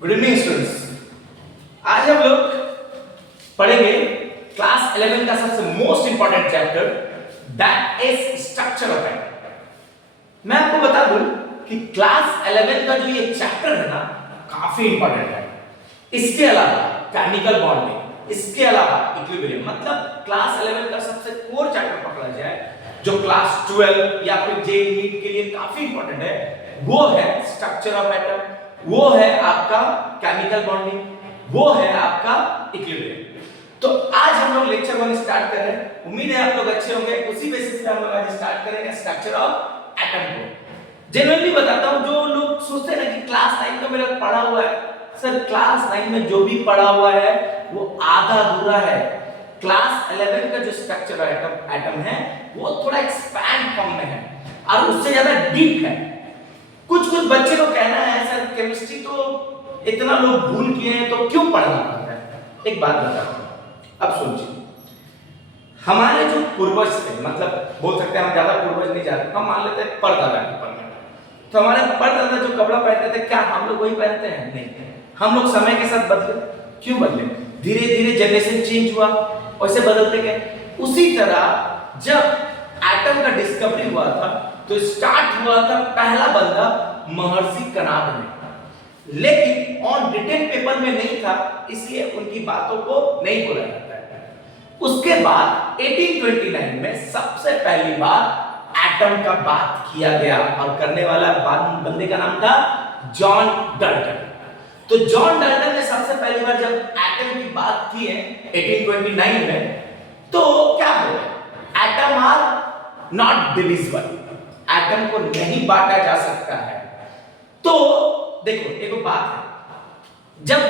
Good evening students. आज हम लोग पढ़ेंगे क्लास 11 का सबसे most important chapter that is structure of atom. मैं आपको बता दूं कि क्लास 11 का जो ये चैप्टर है ना काफी इंपॉर्टेंट है। इसके अलावा केमिकल बॉन्डिंग, इसके अलावा इक्विलिब्रियम, मतलब क्लास 11 का सबसे कोर चैप्टर पकड़ा जाए जो क्लास 12 या फिर जे नीट के लिए काफी इंपॉर्टेंट है, वो है स्ट्रक्चर ऑफ एटम, वो है आपका केमिकल बॉन्डिंग, वो है आपका इक्विलिब्रियम। तो आज हम लोग लेक्चर 1 स्टार्ट कर रहे हैं। उम्मीद है आप लोग अच्छे होंगे। उसी बेसिस पे हम लोग आज स्टार्ट करेंगे स्ट्रक्चर ऑफ एटम को। जेन्युइनली बताता हूं, जो लोग सोचते हैं ना कि क्लास 9 का मेरा पढ़ा हुआ है, सर क्लास 9 में जो भी पढ़ा हुआ है वो आधा अधूरा है। क्लास 11 का जो स्ट्रक्चर ऑफ एटम है वो थोड़ा एक्सपैंड फॉर्म में है और उससे ज्यादा डीप है। कुछ बच्चे को कहना है सर केमिस्ट्री तो इतना लोग भूल किए हैं तो क्यों पढ़ना पड़ता है। एक बात बताता हूं, अब सोचिए, हमारे जो पूर्वज थे, मतलब बोल सकते हैं हम ज्यादा पूर्वज नहीं जाते, हम मान लेते हैं परदादा के पढ़ने में, तो हमारे परदादा जो कपड़ा पहनते थे क्या हम लोग वही पहनते हैं? नहीं, हम लोग समय के साथ बदले। क्यों बदले? धीरे धीरे जनरेशन चेंज हुआ, वैसे बदलते गए। उसी तरह जब एटम का डिस्कवरी हुआ था तो स्टार्ट हुआ था पहला बंदा महर्षि कणाद ने, लेकिन ऑन रिटन पेपर में नहीं था, इसलिए उनकी बातों को नहीं बोला जाता है। उसके बाद 1829 में सबसे पहली बार एटम का बात किया गया और करने वाला बंदे का नाम था जॉन डाल्टन। तो जॉन डाल्टन ने सबसे पहली बार जब एटम की बात की है 1829 में, तो क्या बोले? Atom are not divisible, atom को नहीं बांटा जा सकता है। तो देखो एक बात है, जब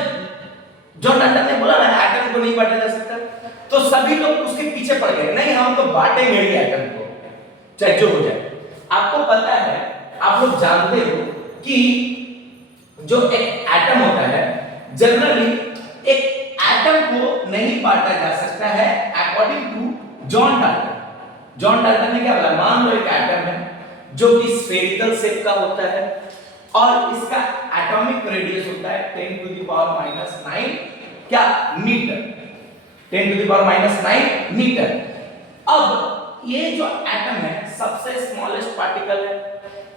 जॉन डाल्टन ने बोला ना एटम को नहीं बांटा जा सकता, तो सभी लोग उसके पीछे पड़ गए, नहीं हम तो बांटेंगे ही एटम को, चाहे जो हो जाए। आपको पता है, आप लोग जानते हो कि जो एक एटम होता है, जनरली एक एटम को नहीं बांटा जा सकता है according to John Dalton. John Dalton ने क्या बोला? मान लो एक एटम है जो कि स्फेरिकल शेप का होता है और इसका एटॉमिक रेडियस होता है 10 टू द पावर -9 क्या metre, 10 to the power -9 metre. अब ये जो एटम है सबसे स्मॉलेस्ट पार्टिकल है,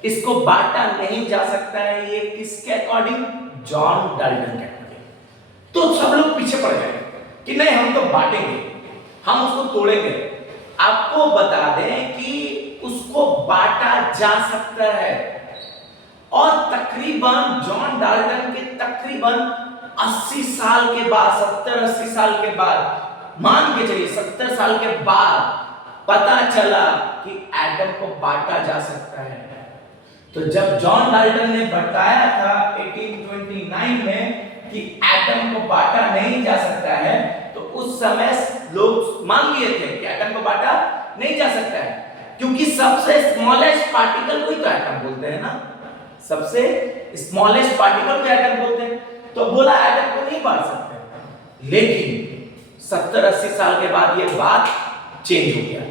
इसको बांटा नहीं जा सकता है। ये किसके अकॉर्डिंग? जॉन डाल्टन के अकॉर्डिंग। तो सब लोग पीछे पड़ गए कि नहीं हम तो बांटेंगे, हम उसको तोड़ेंगे। आपको बता दें कि उसको बांटा जा सकता है और तकरीबन जॉन डाल्टन के तकरीबन 80 साल के बाद, 70-80 साल के बाद, मान के चलिए 70 साल के बाद पता चला कि एटम को बांटा जा सकता है। तो जब जॉन डाल्टन ने बताया था 1829 में कि एटम को बांटा नहीं जा सकता है, तो उस समय लोग मान लिए थे कि एटम को बांटा नहीं जा सकता है, क्योंकि सबसे स्मॉलेस्ट पार्टिकल को ही तो एटम बोलते हैं ना, सबसे स्मॉलेस्ट पार्टिकल को एटम बोलते हैं। तो बोला एटम को नहीं बांट सकते। लेकिन 70-80 साल के बाद ये बात चेंज हो गया।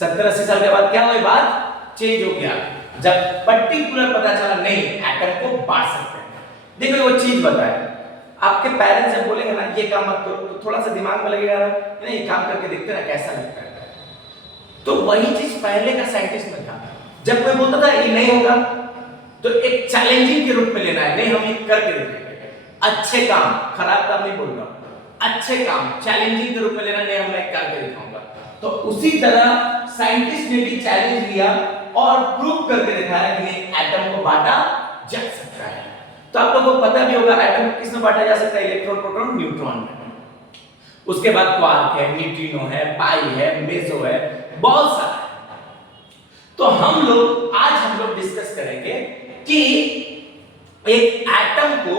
70-80 साल के बाद क्या हुआ? बात चेंज हो गया जब पर्टिकुलर पता चला नहीं एटम को बांट सकते हैं। देखो वो चीज बताए, आपके पेरेंट्स जब बोलेंगे ना ये काम मत करो, तो थोड़ा सा दिमाग में लगेगा ना ये काम करके देखते ना कैसा लगता है। तो वही चीज पहले का साइंटिस्ट में था, जब कोई बोलता था ये नहीं होगा तो एक चैलेंजिंग के रूप में लेना है, नहीं हम ये करके देखेंगे, अच्छे काम, खराब काम नहीं बोल रहा, अच्छे काम चैलेंजिंग के रूप में लेना, नहीं हम मैं करके दिखाऊंगा। तो उसी तरह साइंटिस्ट ने भी चैलेंज लिया और प्रूव करके दिखाया कि नहीं एटम को बांटा जा सकता है। तो आप लोगों को पता भी होगा एटम को किसमें बांटा जा सकता है? इलेक्ट्रॉन, प्रोटॉन, न्यूट्रॉन में। उसके बाद क्वार्क है, न्यूट्रिनो है, पाई है, मेसो है, बहुत सारा है। तो आज हम लोग डिस्कस करेंगे कि एक एटम को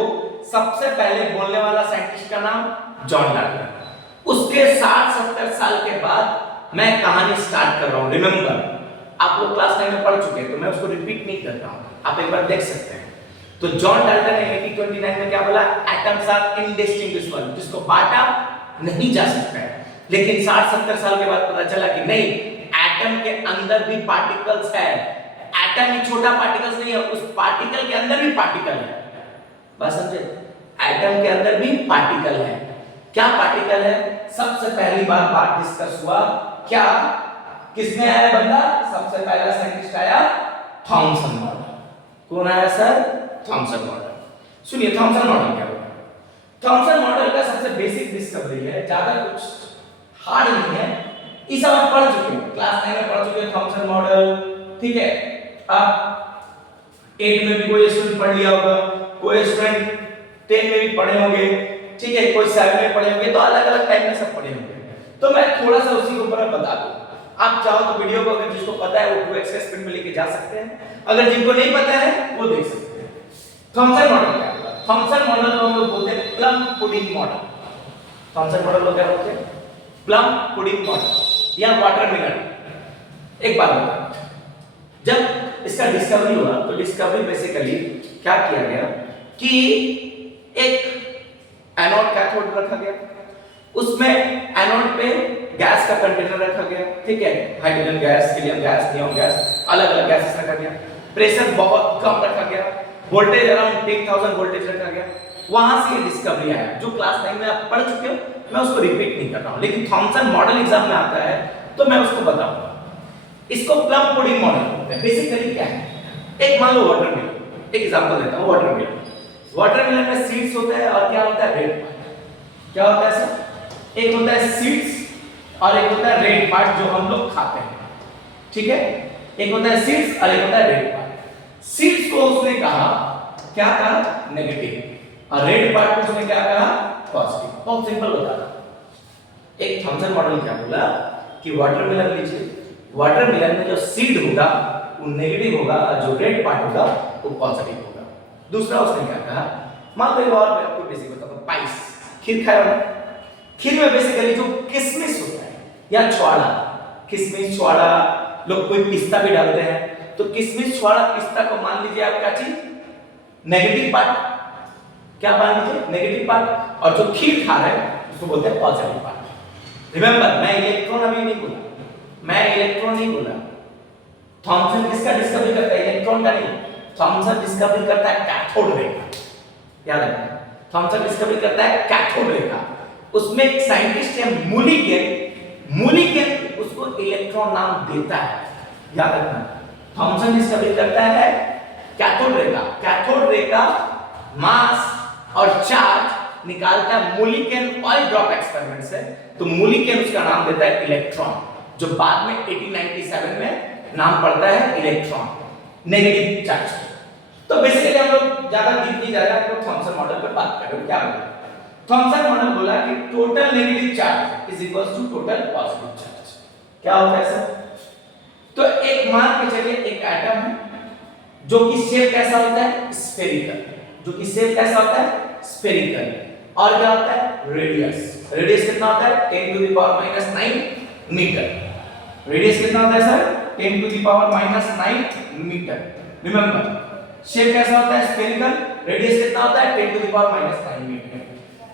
सबसे पहले बोलने वाला साइंटिस्ट का नाम जॉन डाल्टन। उसके 60-70 साल के बाद मैं कहानी स्टार्ट कर रहा हूं। रिमेंबर, आप लोग क्लास 9 में पढ़ चुके हैं तो मैं उसको रिपीट नहीं कर रहा हूं, आप एक बार देख सकते हैं। तो जॉन डाल्टन ने 1829 में क्या बोला? एटम्स आर इनडिस्टिंग्विशेबल, जिसको बांटा नहीं जा सकता है। लेकिन 60-70 साल के बाद पता चला कि नहीं, एटम के अंदर भी पार्टिकल्स है। एटम ही छोटा पार्टिकल्स नहीं है, उस पार्टिकल के अंदर भी पार्टिकल है। बात समझे? एटम के अंदर भी पार्टिकल है। क्या पार्टिकल है? सबसे पहली बात डिस्कस हुआ क्या, किसने आया बंदा? सबसे पहला साइंटिस्ट आया थॉमसन मॉडल। कौन आया सर? Thomson model. सुनिए थॉमसन मॉडल क्या होता है? थॉमसन मॉडल का सबसे बेसिक डिस्कवरी है, ज्यादा कुछ हार्ड नहीं है, इस आप पढ़ चुके हैं, क्लास 9 में पढ़ चुके हैं थॉमसन मॉडल, ठीक है। आप 8 में भी कोई स्टूडेंट पढ़ लिया होगा, कोई स्टूडेंट 10 में भी पढ़े होंगे, ठीक है, कोई 7 में पढ़े होंगे, तो अलग अलग टाइम में सब पढ़े होंगे। तो मैं थोड़ा सा उसी के ऊपर बता दूं, आप चाहो तो वीडियो को अगर जिसको पता है वो 2x स्पीड में लेके जा सकते हैं, अगर जिनको नहीं पता है वो देख सकते हैं। थॉमसन मॉडल क्या है? थॉमसन मॉडल को हम लोग बोलते हैं plum pudding model. Thompson model को क्या बोलते हैं? प्लम पुडिंग मॉडल या वाटरमेलन। एक बात बता, जब इसका डिस्कवरी हुआ तो डिस्कवरी बेसिकली क्या किया गया कि एक एनोड कैथोड रखा गया, उसमें एनोड पे गैस का कंटेनर रखा गया, ठीक है, hydrogen gas, helium gas, neon gas, अलग अलग गैसेस रखा गया, प्रेशर बहुत कम रखा गया, वोल्टेज अराउंड 10,000 वोल्टेज रखा गया। वहां से ये डिस्कवरी आया जो क्लास 9 में आप पढ़ चुके हो, मैं उसको रिपीट नहीं कर रहा हूं, लेकिन थॉमसन मॉडल एग्जाम में आता है तो मैं उसको बताऊंगा। इसको प्लम पुडिंग मॉडल बोलते हैं। बेसिकली क्या है, एक मान लो वाटरमेलन, एक एग्जांपल देता हूं, वाटरमेलन। वाटरमेलन में सीड्स होते हैं और क्या होता है? Red part. क्या होता है सर? एक होता है सीड्स और एक होता है रेड पार्ट जो हम लोग खाते हैं, ठीक है, एक होता है सीड्स और एक होता है रेड पार्ट। सीड्स को उसने कहा, क्या कहा? नेगेटिव, और रेड पार्ट को उसने क्या कहा? पॉजिटिव। बहुत सिंपल बता रहा। एक थॉमसन मॉडल क्या बोला कि वाटरमेलन लीजिए, वाटरमेलन में जो सीड होगा वो नेगेटिव होगा और जो रेड पार्ट होगा वो पॉजिटिव होगा। दूसरा उसने क्या कहा, मान लो और मैं आपको बेसिक बताता हूं, पाइस, खीर खाया होगा, खीर में बेसिकली जो किशमिश होता है या छुआड़ा, किशमिश छुआड़ा, लोग कोई पिस्ता भी डालते हैं, तो किशमिश छुआड़ा पिस्ता को मान लीजिए आप क्या चीज? Negative part. क्या मान लीजिए? Negative part. और जो खीर खा रहे हैं उसको बोलते हैं पॉजिटिव पार्ट। रिमेंबर, मैं इलेक्ट्रॉन अभी नहीं बोला, मैं इलेक्ट्रॉन नहीं बोला। थॉमसन किसका डिस्कवरी करता है? इलेक्ट्रॉन का नहीं, थॉमसन डिस्कवरी करता है कैथोड रे का। याद रखना, थॉमसन डिस्कवरी करता है कैथोड रे का। उसमें एक साइंटिस्ट है मूलिकेन, मूलिकेन उसको इलेक्ट्रॉन नाम देता है। याद रखना, थॉमसन डिस्कवरी करता है कैथोड रे का, कैथोड रे का मास और चार्ज निकालता है मूलिकेन ऑयल ड्रॉप एक्सपेरिमेंट से, तो मूलिकेन उसका नाम देता है इलेक्ट्रॉन, जो बाद में 1897 में नाम पड़ता है इलेक्ट्रॉन, नेगेटिव चार्ज। तो बेसिकली हम लोग ज्यादा डीप नहीं जा रहे हैं, हम लोग थॉमसन मॉडल पे बात कर रहे हैं। क्या बोला थॉमसन मॉडल? बोला कि total negative charge is equals to total positive charge. क्या होता है सर? तो एक मान के चलिए एक एटम है जो कि शेप कैसा होता है? स्फेरिकल। जो कि शेप कैसा होता है? स्फेरिकल। और क्या होता है? रेडियस। रेडियस कितना होता है? 10 to the power -9 metre. Radius कितना होता है sir? 10 to the power -9 metre. Remember, shape कैसा होता है? स्फेरिकल। रेडियस कितना होता है? 10 टू द पावर -9 मीटर।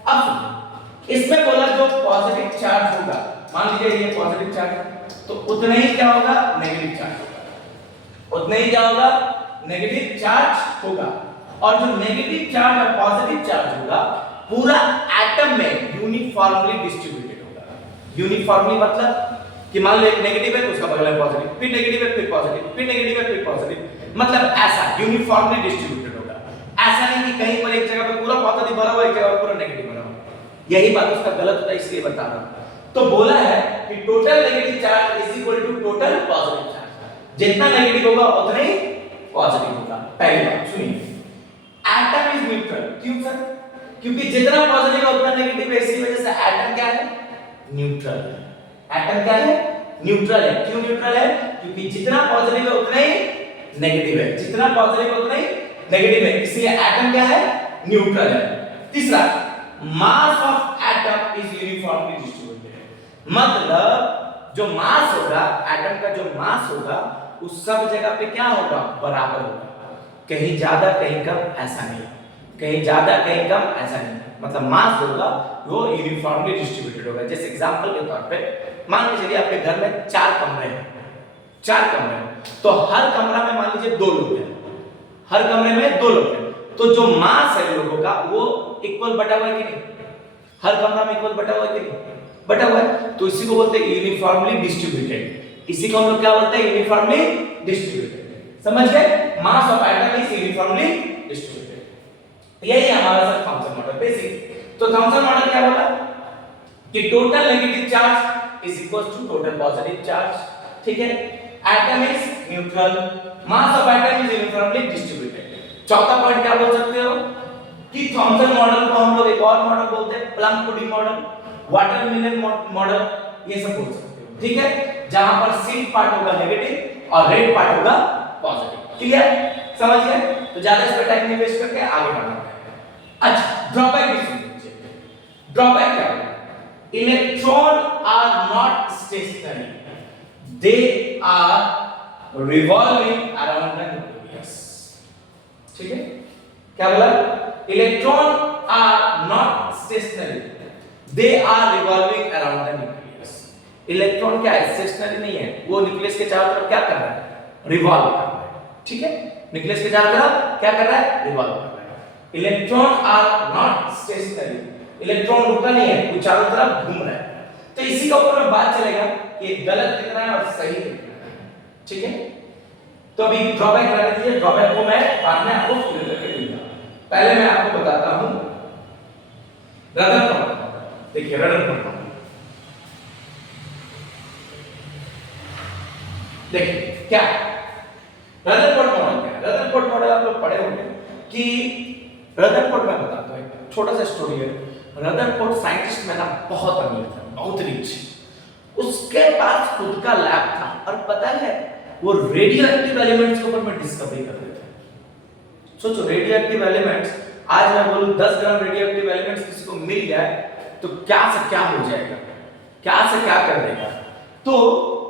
अब इसमें बोला जो पॉजिटिव चार्ज होगा, मान लीजिए ये पॉजिटिव चार्ज है, तो उतना ही क्या होगा? नेगेटिव चार्ज होगा। उतना ही क्या होगा? नेगेटिव चार्ज होगा। और जो नेगेटिव चार्ज और पॉजिटिव चार्ज होगा पूरा एटम में यूनिफॉर्मली डिस्ट्रीब्यूटेड होगा। यूनिफॉर्मली मतलब कि मान लो एक नेगेटिव है तो उसका बगल में पॉजिटिव, फिर नेगेटिव है फिर पॉजिटिव, फिर नेगेटिव है फिर पॉजिटिव, मतलब ऐसा यूनिफॉर्मली डिस्ट्रीब्यूटेड होगा। ऐसा नहीं कि कहीं पर एक जगह पे पूरा पॉजिटिव भरा हुआ, एक जगह पर पूरा नेगेटिव भरा हुआ। यही बात उसका गलत होता है, इसलिए बता रहा हूं। तो बोला है कि total negative charge is equal to total positive charge. जितना नेगेटिव होगा उतना ही पॉजिटिव होगा। पहली बात सुनिए, एटम इज न्यूट्रल। क्यों सर? क्योंकि जितना पॉजिटिव है उतना नेगेटिव है, इसी वजह से एटम क्या है? न्यूट्रल है। एटम क्या है? न्यूट्रल है। क्यों न्यूट्रल है? क्योंकि जितना पॉजिटिव है उतना ही नेगेटिव है, जितना पॉजिटिव है उतना ही नेगेटिव है, इसलिए एटम क्या है? न्यूट्रल है। तीसरा, मास of atom is uniformly distributed. मतलब जो मास होगा, एटम का जो मास होगा उस सब जगह पे क्या होगा? बराबर होगा। कहीं ज्यादा कहीं कम ऐसा नहीं, कहीं ज्यादा कहीं कम ऐसा नहीं, मतलब मास होगा वो यूनिफॉर्मली डिस्ट्रीब्यूटेड होगा। जैसे एग्जांपल के तौर पे मान लीजिए चलिए आपके घर में 4 कमरे हैं, 4 कमरे हैं, तो हर कमरा में मान लीजिए 2 लोग हैं, हर कमरे में 2 लोग हैं, तो जो मास है लोगों का वो इक्वल बटा हुआ है कि नहीं? हर कमरा में इक्वल बटा हुआ है कि नहीं? बटा हुआ है। तो इसी को बोलते हैं यूनिफॉर्मली डिस्ट्रीब्यूटेड। इसी को हम लोग क्या बोलते हैं? Uniformly distributed. समझ गए? Mass of atom is uniformly distributed. यही है हमारा सर थॉमसन मॉडल बेसिक। तो थॉमसन मॉडल क्या बोला कि total negative charge is equal to total positive charge. ठीक है, atom is neutral, mass of atom is uniformly distributed. चौथा पॉइंट क्या बोल सकते हो कि थॉमसन मॉडल को हम लोग एक और मॉडल बोलते हैं plum pudding model, watermelon model, ये सब बोल सकते हो। ठीक है, जहां पर सिल्क पार्ट होगा नेगेटिव और रेड पार्ट होगा पॉजिटिव। क्लियर? समझ गए? तो ज्यादा इस पर टाइम नहीं वेस्ट करके आगे बढ़ना है। अच्छा, ड्रॉबैक भी सुन लीजिए। ड्रॉबैक क्या है? Electron are not stationary, they are revolving around the nucleus. ठीक है, क्या बोला? Electron are not stationary, they are revolving around the nucleus. Electron क्या है? स्टेशनरी नहीं है, वो न्यूक्लियस के चारों तरफ क्या कर रहा है? रिवॉल्व कर रहा है। ठीक है, न्यूक्लियस के चारों तरफ क्या कर रहा है? रिवॉल्व कर रहा है। Electron are not stationary, electron रुका नहीं है, वो चारों तरफ घूम रहा है। तो इसी के ऊपर में बात चलेगा कि गलत दिख रहा है और सही दिख रहा है। ठीक है, तो अभी ड्रॉबैक रहने दीजिए, ड्रॉबैक को मैं बाद में आपको क्लियर करके दूंगा। पहले मैं आपको बताता हूं रदरफोर्ड मॉडल। देखिए रदरफोर्ड मॉडल, देखिए क्या रदरफोर्ड मॉडल क्या है? रदरफोर्ड मॉडल आप लोग पढ़े होंगे कि रदरफोर्ड, मैं बताता हूं एक छोटा सा स्टोरी है। रदरफोर्ड साइंटिस्ट में ना बहुत अमीर था, बहुत रिच। उसके पास खुद का लैब था और पता है वो रेडियो एक्टिव एलिमेंट्स के ऊपर में डिस्कवरी कर रहे थे। सोचो रेडियो एक्टिव एलिमेंट्स, आज मैं बोलूं 10 ग्राम रेडियो एक्टिव एलिमेंट्स किसी को मिल जाए तो क्या से क्या हो जाएगा, क्या से क्या कर देगा। तो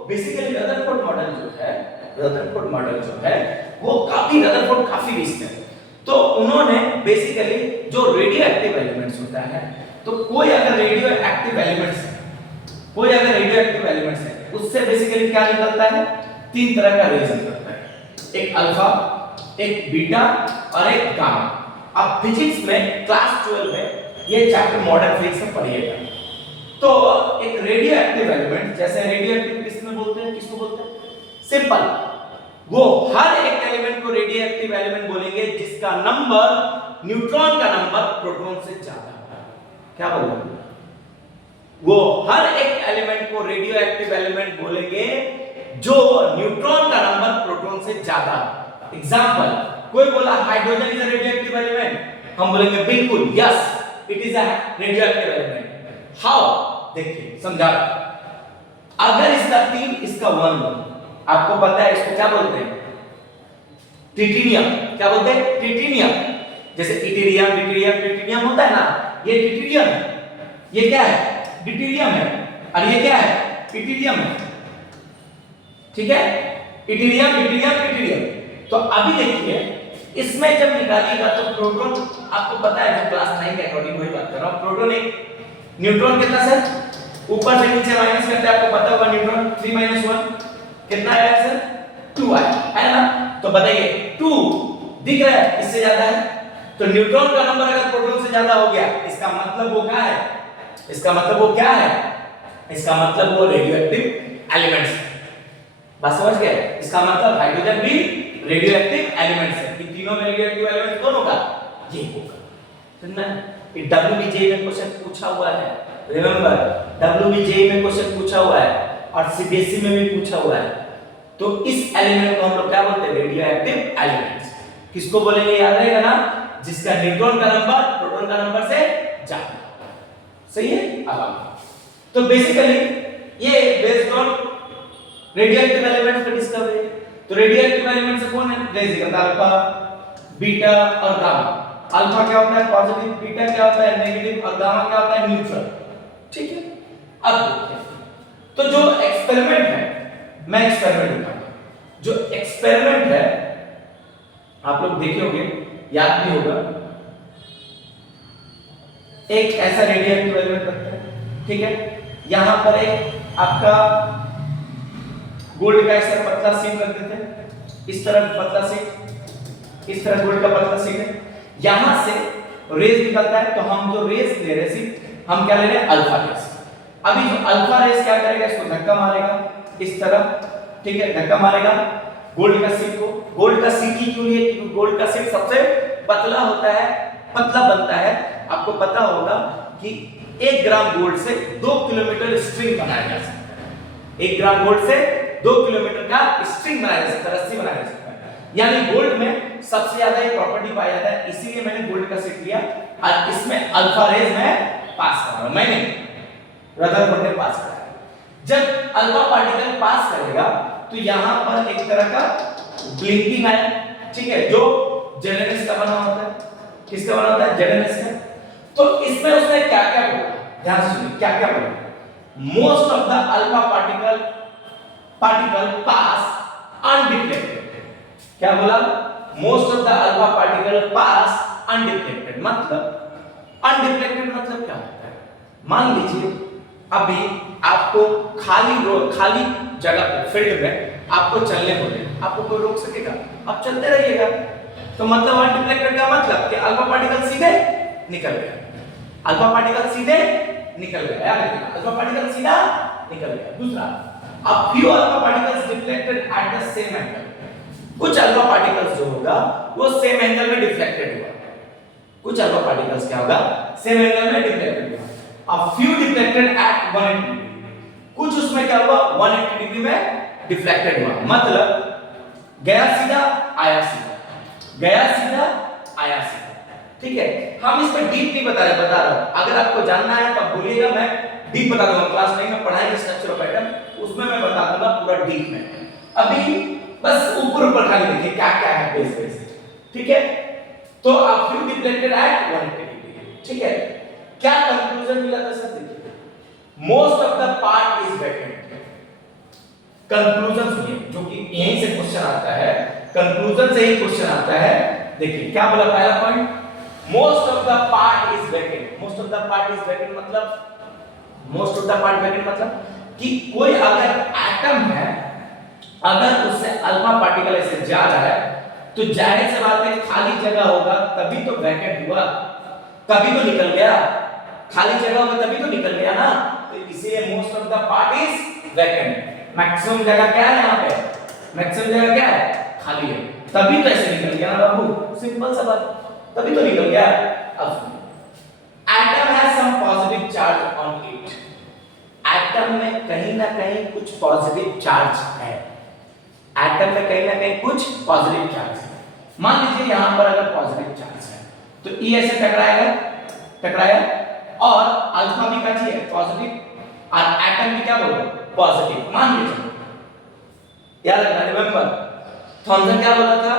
बेसिकली रदरफोर्ड मॉडल जो है, रदरफोर्ड मॉडल जो है वो रदरफोर्ड काफी रिच है। तो उन्होंने बेसिकली जो रेडियो एक्टिव एलिमेंट्स होता है, तो कोई अगर रेडियो एक्टिव एलिमेंट्स है, कोई अगर रेडियो एक्टिव एलिमेंट्स है, उससे बेसिकली क्या निकलता है? 3 तरह का रेज निकलता है, एक अल्फा, एक बीटा और एक गामा। अब फिजिक्स में क्लास 12 में ये चैप्टर मॉडर्न फिजिक्स में पढ़िएगा। तो एक रेडियो एक्टिव एलिमेंट, जैसे रेडियो एक्टिव किसमें बोलते हैं, किसको बोलते हैं? सिंपल, वो हर एक एलिमेंट को रेडियो एक्टिव एलिमेंट बोलेंगे जिसका नंबर, न्यूट्रॉन का नंबर प्रोटॉन से ज्यादा है। क्या बोलोगे? वो हर एक एलिमेंट को रेडियो एक्टिव एलिमेंट बोलेंगे जो न्यूट्रॉन का नंबर प्रोटॉन से ज्यादा। एग्जांपल, कोई बोला hydrogen is a radio active element, हम बोलेंगे बिल्कुल yes it is a radio active element. How? देखिए समझा। अगर इसका 3 इसका 1, आपको पता है इसको क्या बोलते हैं? ट्रिटिनियम। क्या बोलते हैं? ट्रिटिनियम। जैसे इटेरियम, डिटेरियम, ट्रिटिनियम होता है ना, ये ट्रिटिनियम है। ये क्या है? डिटेरियम है। और ये क्या है? ट्रिटिनियम है। ठीक है, इटेरियम, डिटेरियम, ट्रिटिनियम। तो अभी देखिए इसमें जब निकालिएगा तो प्रोटॉन, आपको पता है जो क्लास 9 के अकॉर्डिंग वही बात कर रहा हूं, प्रोटॉन एक, न्यूट्रॉन कितना सर? ऊपर से नीचे माइनस करते हैं, आपको पता होगा न्यूट्रॉन 3 - 1 कितना आया सर? 2 आया है ना। तो बताइए 2 दिख रहा है, इससे ज्यादा है, तो न्यूट्रॉन का नंबर अगर प्रोटॉन से ज्यादा हो गया, इसका मतलब वो क्या है? इसका मतलब वो क्या है? इसका मतलब वो रेडियो एक्टिव एलिमेंट्स है। बात समझ गए? इसका मतलब हाइड्रोजन भी रेडियो एक्टिव एलिमेंट्स है। इन तीनों में रेडियो एक्टिव एलिमेंट कौन होगा? ये होगा। सुनना, ये डब्ल्यूबीजे में क्वेश्चन पूछा हुआ है, रिमेंबर डब्ल्यूबीजे में क्वेश्चन पूछा हुआ है और सीबीएसई में भी पूछा हुआ है। तो इस एलिमेंट को हम लोग क्या बोलते हैं? Radio active elements. किसको बोलेंगे? याद रहेगा ना, जिसका न्यूट्रॉन का नंबर प्रोटॉन का नंबर से ज्यादा। सही है? अब तो बेसिकली ये based on radio active elements का डिस्कवरी। तो रेडियो एक्टिव एलिमेंट से कौन है? रेज अल्फा, बीटा और गामा। अल्फा क्या होता है? पॉजिटिव, बीटा क्या होता है? नेगेटिव और गामा क्या होता है? न्यूट्रल। ठीक है, अब देखिए तो जो एक्सपेरिमेंट है, मैं एक्सपेरिमेंट बताऊंगा। जो एक्सपेरिमेंट है आप लोग देखे होंगे, याद भी होगा, एक ऐसा रेडियो एक्टिव एलिमेंट रखते हैं। ठीक है, यहां पर एक आपका गोल्ड का ऐसा पतला शीट रख देते हैं, इस तरह पतला शीट, इस तरह गोल्ड का पतला शीट है। यहां से रेज निकलता है, तो हम जो रेज ले रहे सिर्फ हम क्या ले रहे हैं, अल्फा रेज। अभी जो अल्फा रेज क्या करेगा, इसको धक्का मारेगा इस तरफ, ठीक है, धक्का मारेगा गोल्ड का शीट को। गोल्ड का शीट ही क्यों लिए, क्योंकि गोल्ड का शीट सबसे पतला होता है, पतला बनता है। आपको पता होगा कि 1 ग्राम गोल्ड से 2 किलोमीटर स्ट्रिंग बनाया जा सकता है। 1 ग्राम गोल्ड से 2 किलोमीटर का स्ट्रिंग बनाया जा सकता है, रस्सी बनाया जा सकता है। यानी गोल्ड में सबसे ज्यादा ये प्रॉपर्टी पाया जाता है, इसीलिए मैंने गोल्ड का शीट लिया और इसमें अल्फा रेज में पास कर रहा हूं। मैंने रदरफोर्ड ने पास कराया। जब अल्फा पार्टिकल पास करेगा तो यहां पर एक तरह का ब्लिंकिंग आया, ठीक है, जो जेडएनएस का बना होता है। किसका बना होता है, जेडएनएस का। तो इसमें उसने क्या क्या बोला, ध्यान से सुनिए, क्या क्या बोला। Most of the alpha particle pass undeflected. क्या बोला, most of the alpha particle pass undeflected. मतलब अनडिफ्लेक्टेड मतलब क्या होता है, मान लीजिए अभी आपको खाली जगह पे, फील्ड में आपको चलने बोले, आपको कोई रोक सकेगा, आप चलते रहिएगा। तो मतलब अनडिफ्लेक्टेड का मतलब कि अल्फा पार्टिकल सीधे निकल गया, अल्फा पार्टिकल सीधे निकल गया, याद रखिएगा, अल्फा पार्टिकल सीधा निकल गया। दूसरा, अब few alpha particles deflected at the same angle. कुछ अल्फा पार्टिकल्स जो होगा वो सेम एंगल में डिफ्लेक्टेड हुआ, कुछ अल्फा पार्टिकल्स क्या होगा, सेम एंगल में डिफ्लेक्टेड हुआ। अब फ्यू डिफ्लेक्टेड एट 180 डिग्री, कुछ उसमें क्या हुआ, 180 डिग्री में डिफ्लेक्टेड हुआ। मतलब गया सीधा आया सीधा, गया सीधा आया सीधा, ठीक है। हम इस पर डीप नहीं बता रहा हूं, अगर आपको जानना है तो बोलिएगा, मैं डीप बता दूंगा। क्लास 9 में पढ़ाएंगे स्ट्रक्चर ऑफ एटम, उसमें मैं बता दूंगा पूरा डीप में। अभी बस ऊपर खाली देखिए क्या क्या है बेस, ठीक है। तो आप फ्यू डिफ्लेक्टेड एट 180 डिग्री, ठीक है। क्या कंक्लूजन मिला था सर, देखिए, most of the part is vacant. Conclusion सुनिए, जो कि यहीं से क्वेश्चन आता है, कंक्लूजन से ही क्वेश्चन आता है। देखिए क्या बोला पहला point, most of the part is vacant. Most of the part is vacant मतलब, most of the part vacant मतलब कि कोई अगर एटम है, अगर उससे अल्फा पार्टिकल ऐसे जा रहा है तो जाहिर सी बात है खाली जगह होगा तभी तो वैकेंट हुआ, तभी तो निकल गया, खाली जगह होगा तभी तो निकल गया ना। तो इसीलिए most of the part is vacant. Maximum जगह क्या है, यहाँ पे मैक्सिमम जगह क्या है, खाली है, तभी तो ऐसे निकल गया ना बाबू, सिंपल सा बात, तभी तो निकल गया। अब atom has some positive charge on it. Atom में कहीं ना कहीं कुछ पॉजिटिव चार्ज है, एटम में कहीं ना कहीं कुछ पॉजिटिव चार्ज है। मान लीजिए यहां पर अगर पॉजिटिव चार्ज है तो ई ऐसे टकराया और अल्फा भी क्या है, पॉजिटिव, और एटम भी क्या बोलते हैं, पॉजिटिव। मान लीजिए, याद रखना, रिमेंबर थॉमसन क्या बोला था,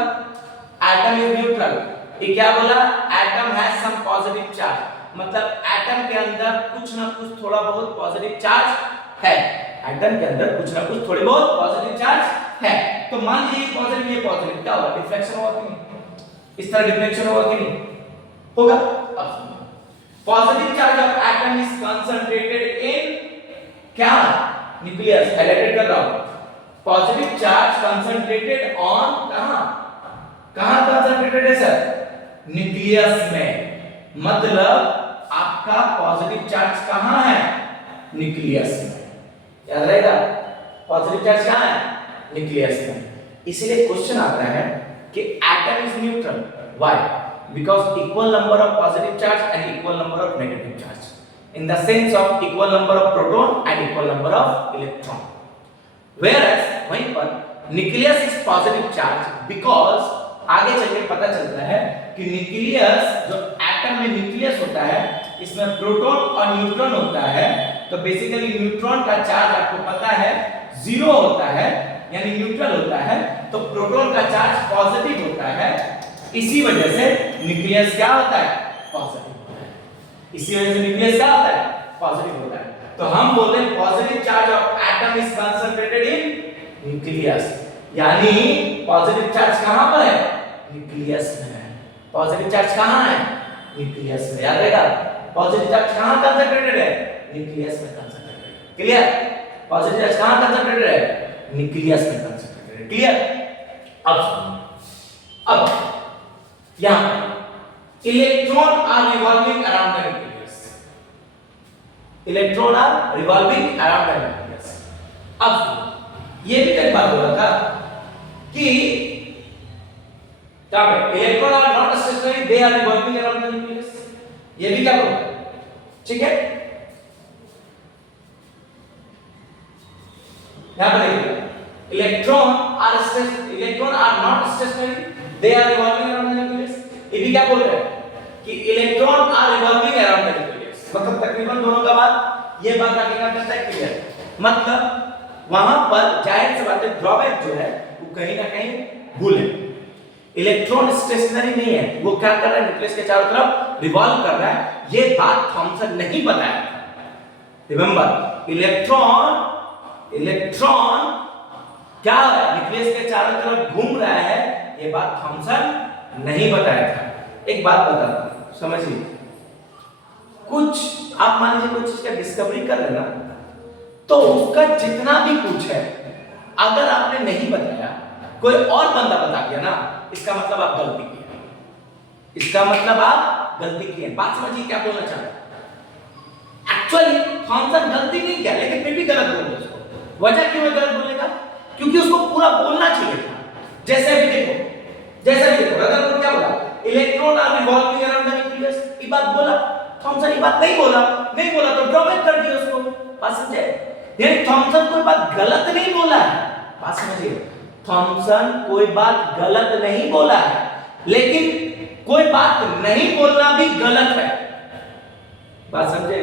एटम इज न्यूट्रल। ये क्या बोला, atom has some positive charge, मतलब एटम के अंदर कुछ ना कुछ थोड़ा बहुत पॉजिटिव चार्ज है, एटम के अंदर कुछ ना कुछ थोड़ी बहुत पॉजिटिव चार्ज है। तो मान लीजिए पॉजिटिव, ये पॉजिटिव, क्या होगा, डिफ्लेक्शन होगा कि नहीं, इस तरह डिफ्लेक्शन होगा कि नहीं होगा। अब positive charge of atom is concentrated इन क्या, न्यूक्लियस, हाइलाइटेड कर रहा हूं, पॉजिटिव चार्ज कंसंट्रेटेड ऑन कहां कंसंट्रेटेड है सर, न्यूक्लियस में। मतलब आपका पॉजिटिव चार्ज कहां है, न्यूक्लियस में, याद रहेगा, पॉजिटिव चार्ज कहां है, न्यूक्लियस में। इसलिए क्वेश्चन आता है कि atom is neutral, why, because equal number of positive charge and equal number of negative charge, in the sense of equal number of proton and equal number of electron, whereas वहीं पर nucleus is positive charge because आगे चलके पता चलता है कि nucleus, जो atom में न्यूक्लियस होता है, इसमें प्रोटॉन और न्यूट्रॉन होता है। तो बेसिकली न्यूट्रॉन का चार्ज आपको पता है जीरो होता है, यानी न्यूट्रल होता है, तो प्रोटॉन का चार्ज पॉजिटिव होता है। इसी वजह से न्यूक्लियस क्या होता है, पॉजिटिव होता है। इसी वजह से न्यूक्लियस क्या होता है, पॉजिटिव होता है। तो हम बोलते हैं positive charge of atom is concentrated in nucleus, यानी पॉजिटिव चार्ज कहां पर है, न्यूक्लियस में है। पॉजिटिव चार्ज कहां है, न्यूक्लियस में, याद रहेगा, पॉजिटिव चार्ज कहां कंसंट्रेटेड है, न्यूक्लियस में कंसंट्रेटेड। क्लियर, पॉजिटिव चार्ज कहां कंसंट्रेटेड है, न्यूक्लियस में कंसंट्रेटेड है। क्लियर। अब यहां electron are revolving around the nucleus, electron are revolving around the nucleus. अब ये भी एक बात बोला था कि क्या है, electron are not stationary, they are revolving around the nucleus, ये भी क्या बोला, ठीक है। यहां पर देखिए electron are not stationary, they are revolving around the nucleus, ये भी क्या बोल रहा है कि electron are revolving around the nucleus, मतलब तकरीबन दोनों का बात ये बात आगे का करता है क्लियर, मतलब वहां पर जाहिर सी बात है ड्रॉबैक जो है वो कहीं ना कहीं भूल है। इलेक्ट्रॉन स्टेशनरी नहीं है, वो क्या कर रहा है, न्यूक्लियस के चारों तरफ रिवॉल्व कर रहा है, ये बात थॉमसन नहीं बताया था। रिमेंबर इलेक्ट्रॉन क्या है, न्यूक्लियस के चारों तरफ घूम रहा है, ये बात थॉमसन नहीं बताया था। एक बात बताता हूं, समझिए, कुछ आप मान लीजिए कोई चीज का डिस्कवरी कर लेना, तो उसका जितना भी कुछ है अगर आपने नहीं बताया, कोई और बंदा बता दिया ना, इसका मतलब आप गलती किए, इसका मतलब आप गलती किए। बात समझिए क्या बोलना चाह रहा है। एक्चुअली थॉमसन गलती नहीं किया, लेकिन फिर भी गलत बोल दिया उसको। वजह क्यों है गलत बोलने का, क्योंकि उसको पूरा बोलना चाहिए था। जैसे भी देखो रदरफोर्ड क्या बोला, electron are revolving around the nucleus, ये बात बोला, थॉमसन ये बात नहीं बोला तो ड्रॉबैक कर दिया उसको। बात समझे, यानी थॉमसन कोई बात गलत नहीं बोला है। बात समझिए, थॉमसन कोई बात गलत नहीं बोला है, लेकिन कोई बात नहीं बोलना भी गलत है। बात समझे,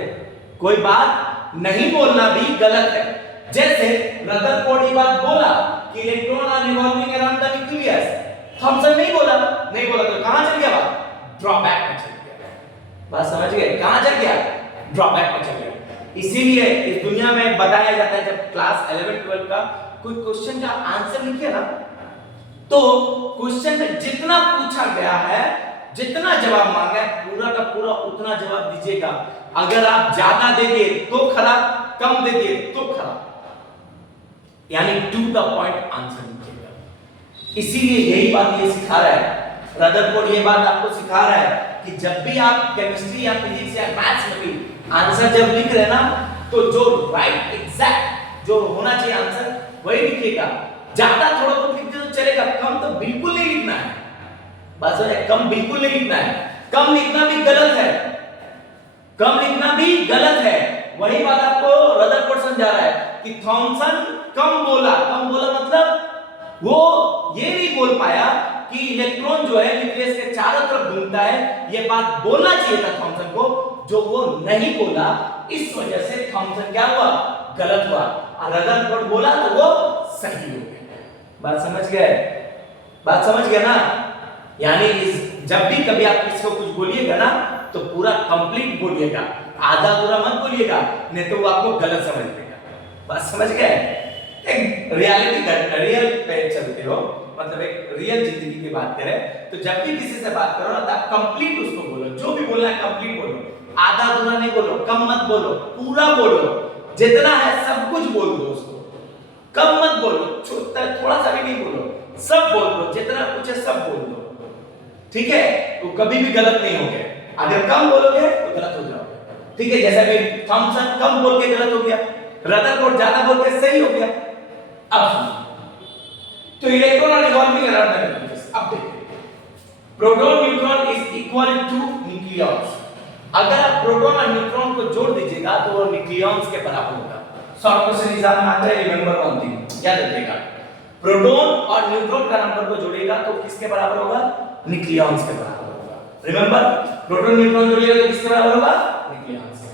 कोई बात नहीं बोलना भी गलत है। जैसे रदरफोर्ड ये बात बोला कि electron are revolving around the nucleus, Thomson नहीं बोला तो कहां चल गया बात, ड्रॉबैक में चल गया। बात समझ गए, कहां चल गया, ड्रॉबैक में चल गया। इसीलिए इस दुनिया में बताया जाता है, जब क्लास 11 12 का कोई क्वेश्चन का आंसर लिखिए ना, तो क्वेश्चन में जितना पूछा गया है, जितना जवाब मांगा है, पूरा का पूरा उतना जवाब दीजिएगा। अगर आप ज्यादा दे दिए तो खराब, कम दे दिए तो खराब, यानी टू द पॉइंट आंसर दीजिएगा। इसीलिए यही बात ये सिखा रहा है रदरफोर्ड, ये बात आपको सिखा रहा है कि जब भी आप केमिस्ट्री या फिजिक्स या मैथ्स में भी आंसर जब लिख रहे ना, तो जो राइट एग्जैक्ट जो होना चाहिए आंसर वही लिखिएगा। ज्यादा थोड़ा बहुत लिख दे तो चलेगा, कम तो बिल्कुल नहीं लिखना है। बस कम बिल्कुल नहीं लिखना है, कम लिखना भी गलत है, कम लिखना भी गलत है। वही बात आपको रदरफोर्ड समझा रहा है कि थॉमसन कम बोला मतलब वो ये नहीं बोल पाया कि इलेक्ट्रॉन जो है न्यूक्लियस के चारों तरफ घूमता है, ये बात बोलना चाहिए था थॉमसन को, जो वो नहीं बोला। इस वजह से थॉमसन क्या हुआ, गलत हुआ, और रदरफोर्ड बोला तो वो सही हो गया। बात समझ गए ना। यानी जब भी कभी आप किसी को कुछ बोलिएगा ना, तो पूरा कंप्लीट बोलिएगा, आधा पूरा मत बोलिएगा, नहीं तो वो आपको गलत समझ लेगा। बात समझ गए, एक रियल पे चलते हो, मतलब एक रियल जिंदगी की बात करें, तो जब भी किसी से बात करो ना, तो आप कंप्लीट उसको बोलो, जो भी बोलना है कंप्लीट बोलो, आधा अधूरा नहीं बोलो, कम मत बोलो, पूरा बोलो, जितना है सब कुछ बोल दो उसको, कम मत बोलो, थोड़ा सा भी नहीं बोलो, सब बोल दो, जितना कुछ है सब बोल दो, ठीक है। तो कभी भी गलत नहीं होगे। अगर कम बोलोगे तो गलत हो जाओगे, ठीक है। जैसा कि थॉमसन कम बोल के गलत हो गया, रदरफोर्ड ज्यादा बोल के सही हो गया। अब तो electron are revolving around the nucleus. अब देखिए, proton neutron is equal to nucleons. अगर आप प्रोटॉन और न्यूट्रॉन को जोड़ दीजिएगा तो वो न्यूक्लियॉन्स के बराबर होगा। शॉर्ट क्वेश्चन एग्जाम में आता है, रिमेंबर वन थिंग, याद रखिएगा, प्रोटॉन और न्यूट्रॉन का नंबर को जोड़ेगा तो किसके बराबर होगा, न्यूक्लियॉन्स के बराबर होगा। रिमेंबर, प्रोटॉन न्यूट्रॉन जोड़िएगा तो किसके बराबर होगा, न्यूक्लियॉन्स के।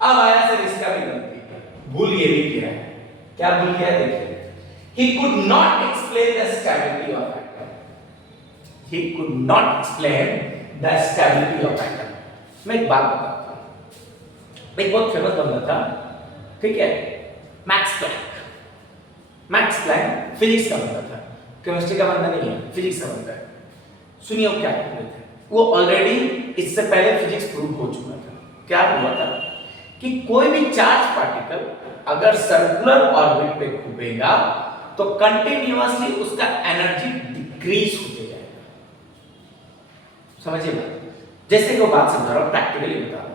अब आया सर इसका भी गलती, भूल ये भी किया है। क्या भूल किया है, देखिए, he could not explain the stability of atom, he could not explain the stability of atom। मैं एक बात बताता हूं, एक बहुत फेमस बंदा था, ठीक है, मैक्स प्लैंक फिजिक्स का बंदा था, केमिस्ट्री का बंदा नहीं है, फिजिक्स का बंदा है। सुनिए वो क्या कहते थे, वो ऑलरेडी इससे पहले फिजिक्स प्रूव हो चुका था। क्या हुआ था कि कोई भी चार्ज पार्टिकल अगर सर्कुलर ऑर्बिट पे घूमेगा तो कंटिन्यूअसली उसका एनर्जी डिक्रीज होते जाएगा। समझिए बात, जैसे कि वो बात समझा रहा हूँ, प्रैक्टिकली बता रहा हूँ।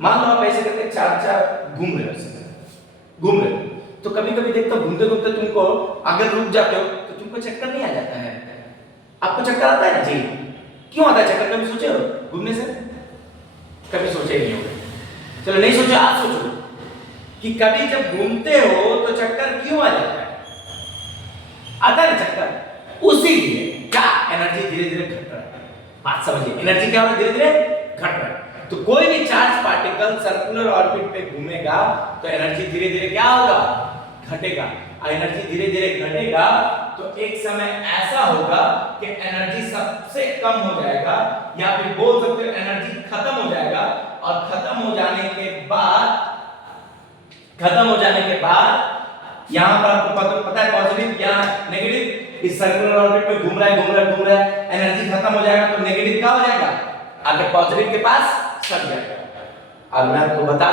मान लो आप ऐसे करके चार चार घूम रहे हो, घूम रहे हो, तो कभी कभी देखते हो घूमते घूमते तुमको अगर रुक जाते हो तो तुमको चक्कर नहीं आ जाता है? आपको चक्कर आता है ना जी? क्यों आता है चक्कर? कभी सोचे हो घूमने से? कभी सोचे नहीं होगा। चलो नहीं सोचो, आज सोचो कि कभी जब घूमते हो तो चक्कर क्यों आ जाता है? आता है ना चक्कर। उसी लिए क्या एनर्जी धीरे धीरे घट रहा है। बात समझिए, एनर्जी क्या हो रहा है? धीरे धीरे घट रहा है। तो कोई भी चार्ज पार्टिकल सर्कुलर ऑर्बिट पे घूमेगा तो एनर्जी धीरे धीरे क्या होगा? घटेगा। और एनर्जी धीरे धीरे घटेगा तो एक समय ऐसा होगा कि एनर्जी सबसे कम हो जाएगा, या फिर बोल सकते हो एनर्जी खत्म हो जाएगा। और खत्म हो जाने के बाद यहां पर आपको पता है पॉजिटिव या नेगेटिव, इस सर्कुलर ऑर्बिट में घूम रहा है, एनर्जी खत्म हो जाएगा तो नेगेटिव क्या हो जाएगा? आगे पॉजिटिव के पास सट जाएगा। और मैं आपको बता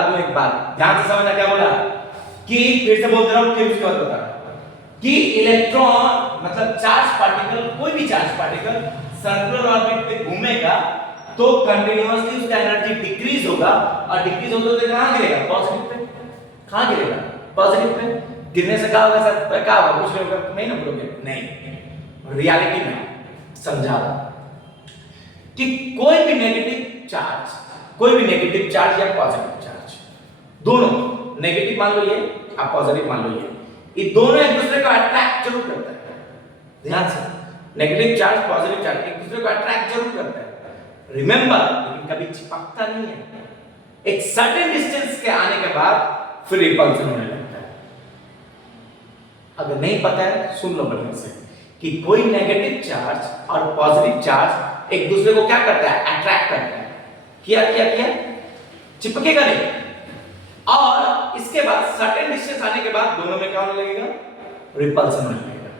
दूं एक बात, ध्यान से समझना क्या बोला कि फिर से बोल रहा हूं, फिर उसके बाद बता कि इलेक्ट्रॉन मतलब चार्ज पार्टिकल, कोई भी चार्ज पार्टिकल सर्कुलर ऑर्बिट पे घूमेगा तो कंटीन्यूअसली उसका एनर्जी डिक्रीज होगा, और डिक्रीज होते होते कहां गिरेगा? Positive pay. कहां गिरेगा? Positive pay. गिरने से क्या होगा सर? क्या होगा? कुछ नहीं ना बोलोगे? नहीं, रियलिटी में समझा कि कोई भी नेगेटिव चार्ज या पॉजिटिव चार्ज, दोनों नेगेटिव मान लो ये, आप पॉजिटिव मान लो ये दोनों एक दूसरे को अट्रैक्ट जरूर करता है। ध्यान से, नेगेटिव चार्ज पॉजिटिव चार्ज एक दूसरे को अट्रैक्ट जरूर करता है, रिमेंबर, लेकिन कभी चिपकता नहीं है। एक सर्टेन डिस्टेंस के आने के बाद फिर रिपल्सन होने लगता है। अगर नहीं पता है सुन लो बढ़िया से कि कोई नेगेटिव चार्ज और पॉजिटिव चार्ज एक दूसरे को क्या करता है? अट्रैक्ट करता है। किया चिपकेगा नहीं, और इसके बाद सर्टेन डिस्टेंस आने के बाद दोनों में क्या होने लगेगा? रिपल्सन होने लगेगा।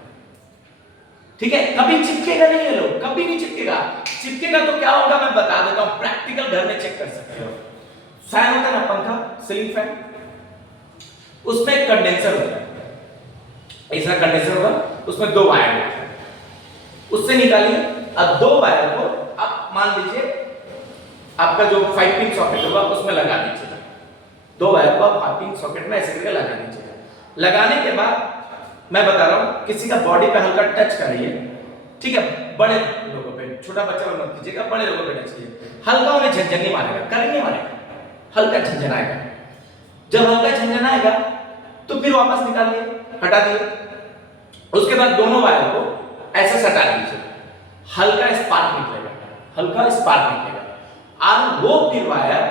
ठीक है, कभी चिपकेगा नहीं है लोग, कभी नहीं चिपकेगा तो क्या होगा मैं बता देता हूं, प्रैक्टिकल घर में चेक कर सकते हो। फैन होता है ना, पंखा, सीलिंग फैन, उसमें एक कंडेंसर होता है, ऐसा कंडेंसर होगा, उसमें दो वायर होते हैं, उससे निकालिए। अब दो वायर को आप मान लीजिए आपका जो 5 पिन सॉकेट होगा उसमें लगा दीजिए। दो वायर को आप 5 पिन सॉकेट में ऐसे करके लगा दीजिए। लगाने के बाद मैं बता रहा हूं किसी का बॉडी पे हल्का टच करिए, ठीक है? बड़े लोगों पे, छोटा बच्चा मत कीजिएगा, बड़े लोगों पे टच कीजिए। हल्का उन्हें झंझनी मारेगा, करंट नहीं मारेगा, हल्का झंझनाएगा। जब हल्का झंझनाएगा तो फिर वापस निकालिए, हटा दिए। उसके बाद दोनों वायर को ऐसे सटा दीजिए, हल्का स्पार्क निकलेगा, और वो फिर वायर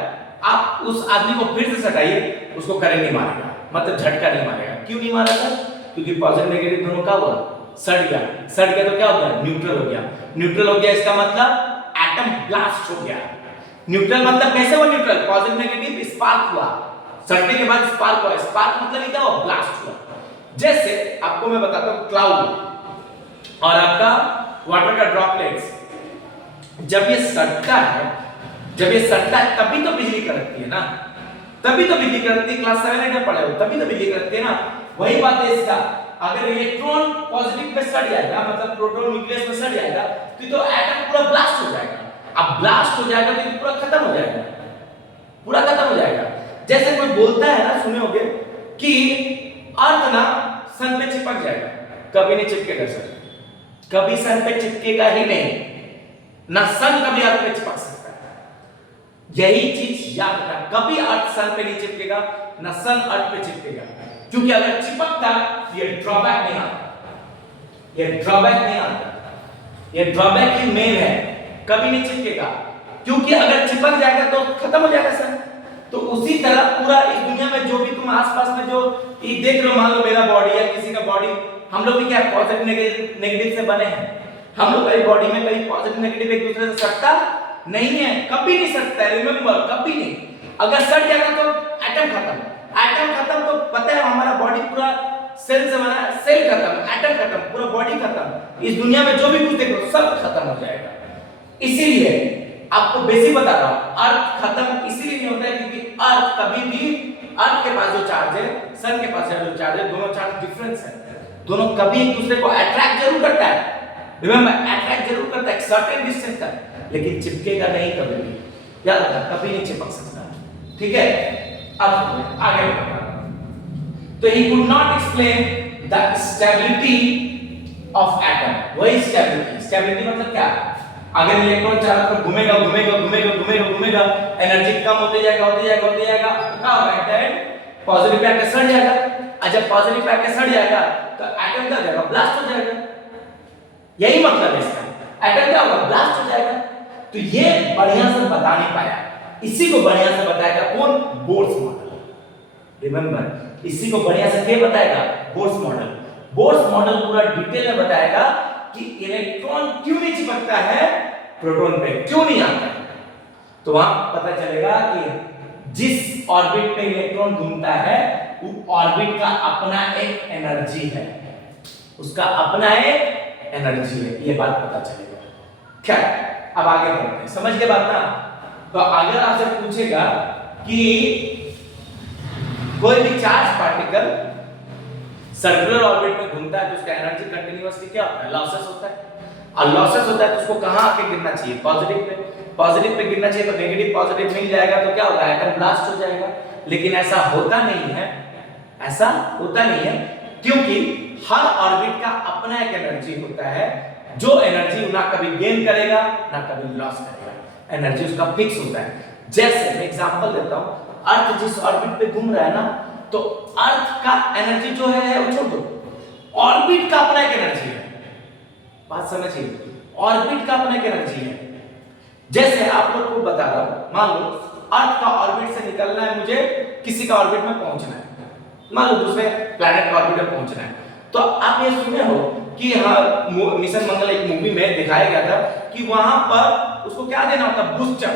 आप उस आदमी को फिर से सटाइए, उसको करंट नहीं मारेगा, मतलब झटका नहीं मारेगा। क्यों नहीं मारा सर? क्योंकि पॉजिटिव नेगेटिव दोनों का हुआ सड़ गया तो क्या हो गया? न्यूट्रल हो गया। इसका मतलब एटम ब्लास्ट हो गया। न्यूट्रल मतलब कैसे हुआ न्यूट्रल? पॉजिटिव नेगेटिव स्पार्क हुआ, सड़ने के बाद स्पार्क हुआ। स्पार्क मतलब क्या हुआ? ब्लास्ट हुआ। जैसे आपको मैं बताता हूं, क्लाउड और आपका वाटर का ड्रॉपलेट्स जब ये सड़ता है तभी तो बिजली कड़कती है ना, तभी तो बिजली कड़कती है। क्लास 7 में पढ़े हो, तभी तो बिजली कड़कती है ना। वही बात है इसका, अगर इलेक्ट्रॉन पॉजिटिव में सड़ जाएगा, मतलब प्रोटॉन न्यूक्लियस में सड़ जाएगा, तो एटम पूरा ब्लास्ट हो जाएगा। अब ब्लास्ट हो जाएगा तो पूरा खत्म हो जाएगा, जैसे कोई बोलता है ना, सुने होंगे कि अर्थ ना सन पे चिपक जाएगा, कभी नहीं चिपकेगा सर, कभी सन पे चिपकेगा ही नहीं, ना सन कभी अर्थ पे चिपक सकता है। यही चीज याद रखना, कभी अर्थ सन पे नहीं चिपकेगा, ना सन अर्थ पे चिपकेगा, क्योंकि अगर चिपकता ये ड्रॉबैक नहीं आता, ये ड्रॉबैक ही मेन है, कभी नहीं चिपकेगा, क्योंकि अगर चिपक जाएगा तो खत्म हो जाएगा सर। तो उसी तरह पूरा इस दुनिया में जो भी तुम आसपास में जो देख रहे हो, मान लो मेरा बॉडी है, किसी का बॉडी, हम लोग भी क्या पॉजिटिव नेगेटिव से बने हैं, हम लोग कहीं बॉडी में कहीं पॉजिटिव नेगेटिव एक दूसरे से सटता नहीं है, कभी नहीं सटता है, रिमेंबर, कभी नहीं। अगर सट जाएगा तो एटम खत्म, तो पता है हमारा बॉडी पूरा सेल से बना है, सेल खत्म, एटम खत्म, पूरा बॉडी खत्म, इस दुनिया में जो भी कुछ देख रहे हो सब खत्म हो जाएगा। इसीलिए आपको बेसिक बता रहा हूं, अर्थ खत्म इसीलिए नहीं होता है क्योंकि अर्थ कभी भी, अर्थ के पास जो चार्ज है, सन के पास जो चार्ज है, दोनों चार्ज डिफरेंस है, दोनों कभी एक दूसरे को अट्रैक्ट जरूर करता है, रिमेंबर अट्रैक्ट जरूर करता है, एक सर्टेन डिस्टेंस तक, लेकिन चिपकेगा नहीं कभी भी, याद रखना कभी नहीं चिपक सकता, ठीक है। अब आगे बढ़ते हैं। तो he could not explain the stability of atom. वही स्टेबिलिटी, स्टेबिलिटी मतलब क्या, अगर इलेक्ट्रॉन चारों तरफ घूमेगा घूमेगा घूमेगा घूमेगा घूमेगा, एनर्जी कम होते जाएगा होते जाएगा होते जाएगा, तो क्या होगा, एटम पॉजिटिव पे आके सड़ जाएगा, और जब पॉजिटिव पे आके सड़ जाएगा तो एटम क्या हो जाएगा, ब्लास्ट हो जाएगा। यही मतलब है इसका, एटम क्या होगा, ब्लास्ट हो जाएगा। तो ये बढ़िया से बता नहीं पाया, इसी को बढ़िया से बताएगा कौन, बोर्स मॉडल। रिमेंबर, इसी को बढ़िया से क्या बताएगा, बोर्स मॉडल। बोर्स मॉडल पूरा डिटेल में बताएगा कि इलेक्ट्रॉन क्यों नहीं चिपकता है प्रोटॉन पे, क्यों नहीं आता है। तो वहां पता चलेगा कि जिस ऑर्बिट पे इलेक्ट्रॉन घूमता है वो ऑर्बिट का अपना एक एनर्जी है, उसका अपना एक एनर्जी है, ये बात पता चलेगा। क्या, अब आगे बढ़ते हैं, समझ गए बात ना। तो अगर आपसे पूछेगा कि कोई भी चार्ज पार्टिकल सर्कुलर ऑर्बिट में घूमता है तो उसका एनर्जी कंटीन्यूअसली क्या होता है, लॉसेस होता है। और लॉसेस होता है तो उसको कहां आके गिरना चाहिए, पॉजिटिव पे। पॉजिटिव पे गिरना चाहिए तो नेगेटिव पॉजिटिव मिल जाएगा, तो क्या होगा, एटम ब्लास्ट हो जाएगा। लेकिन ऐसा होता नहीं है, ऐसा होता नहीं है, क्योंकि हर ऑर्बिट का अपना एक एनर्जी होता है, जो एनर्जी ना कभी गेन करेगा ना कभी लॉस करेगा, एनर्जी उसका फिक्स होता है। जैसे मैं एग्जांपल देता हूं, अर्थ जिस ऑर्बिट पे घूम रहा है ना, तो अर्थ का एनर्जी जो है वो छोड़ दो, ऑर्बिट का अपना एक एनर्जी है, बात समझिए, ऑर्बिट का अपना एक एनर्जी है। जैसे आप लोग को बता रहा हूं, मान लो अर्थ का ऑर्बिट से निकलना है मुझे, किसी का ऑर्बिट में पहुंचना है, मान लो दूसरे प्लैनेट का ऑर्बिट में पहुंचना है। तो आप ये सुने हो कि हाँ मिशन मंगल एक मूवी में दिखाया गया था कि वहां पर उसको क्या देना होता है, बूस्टर,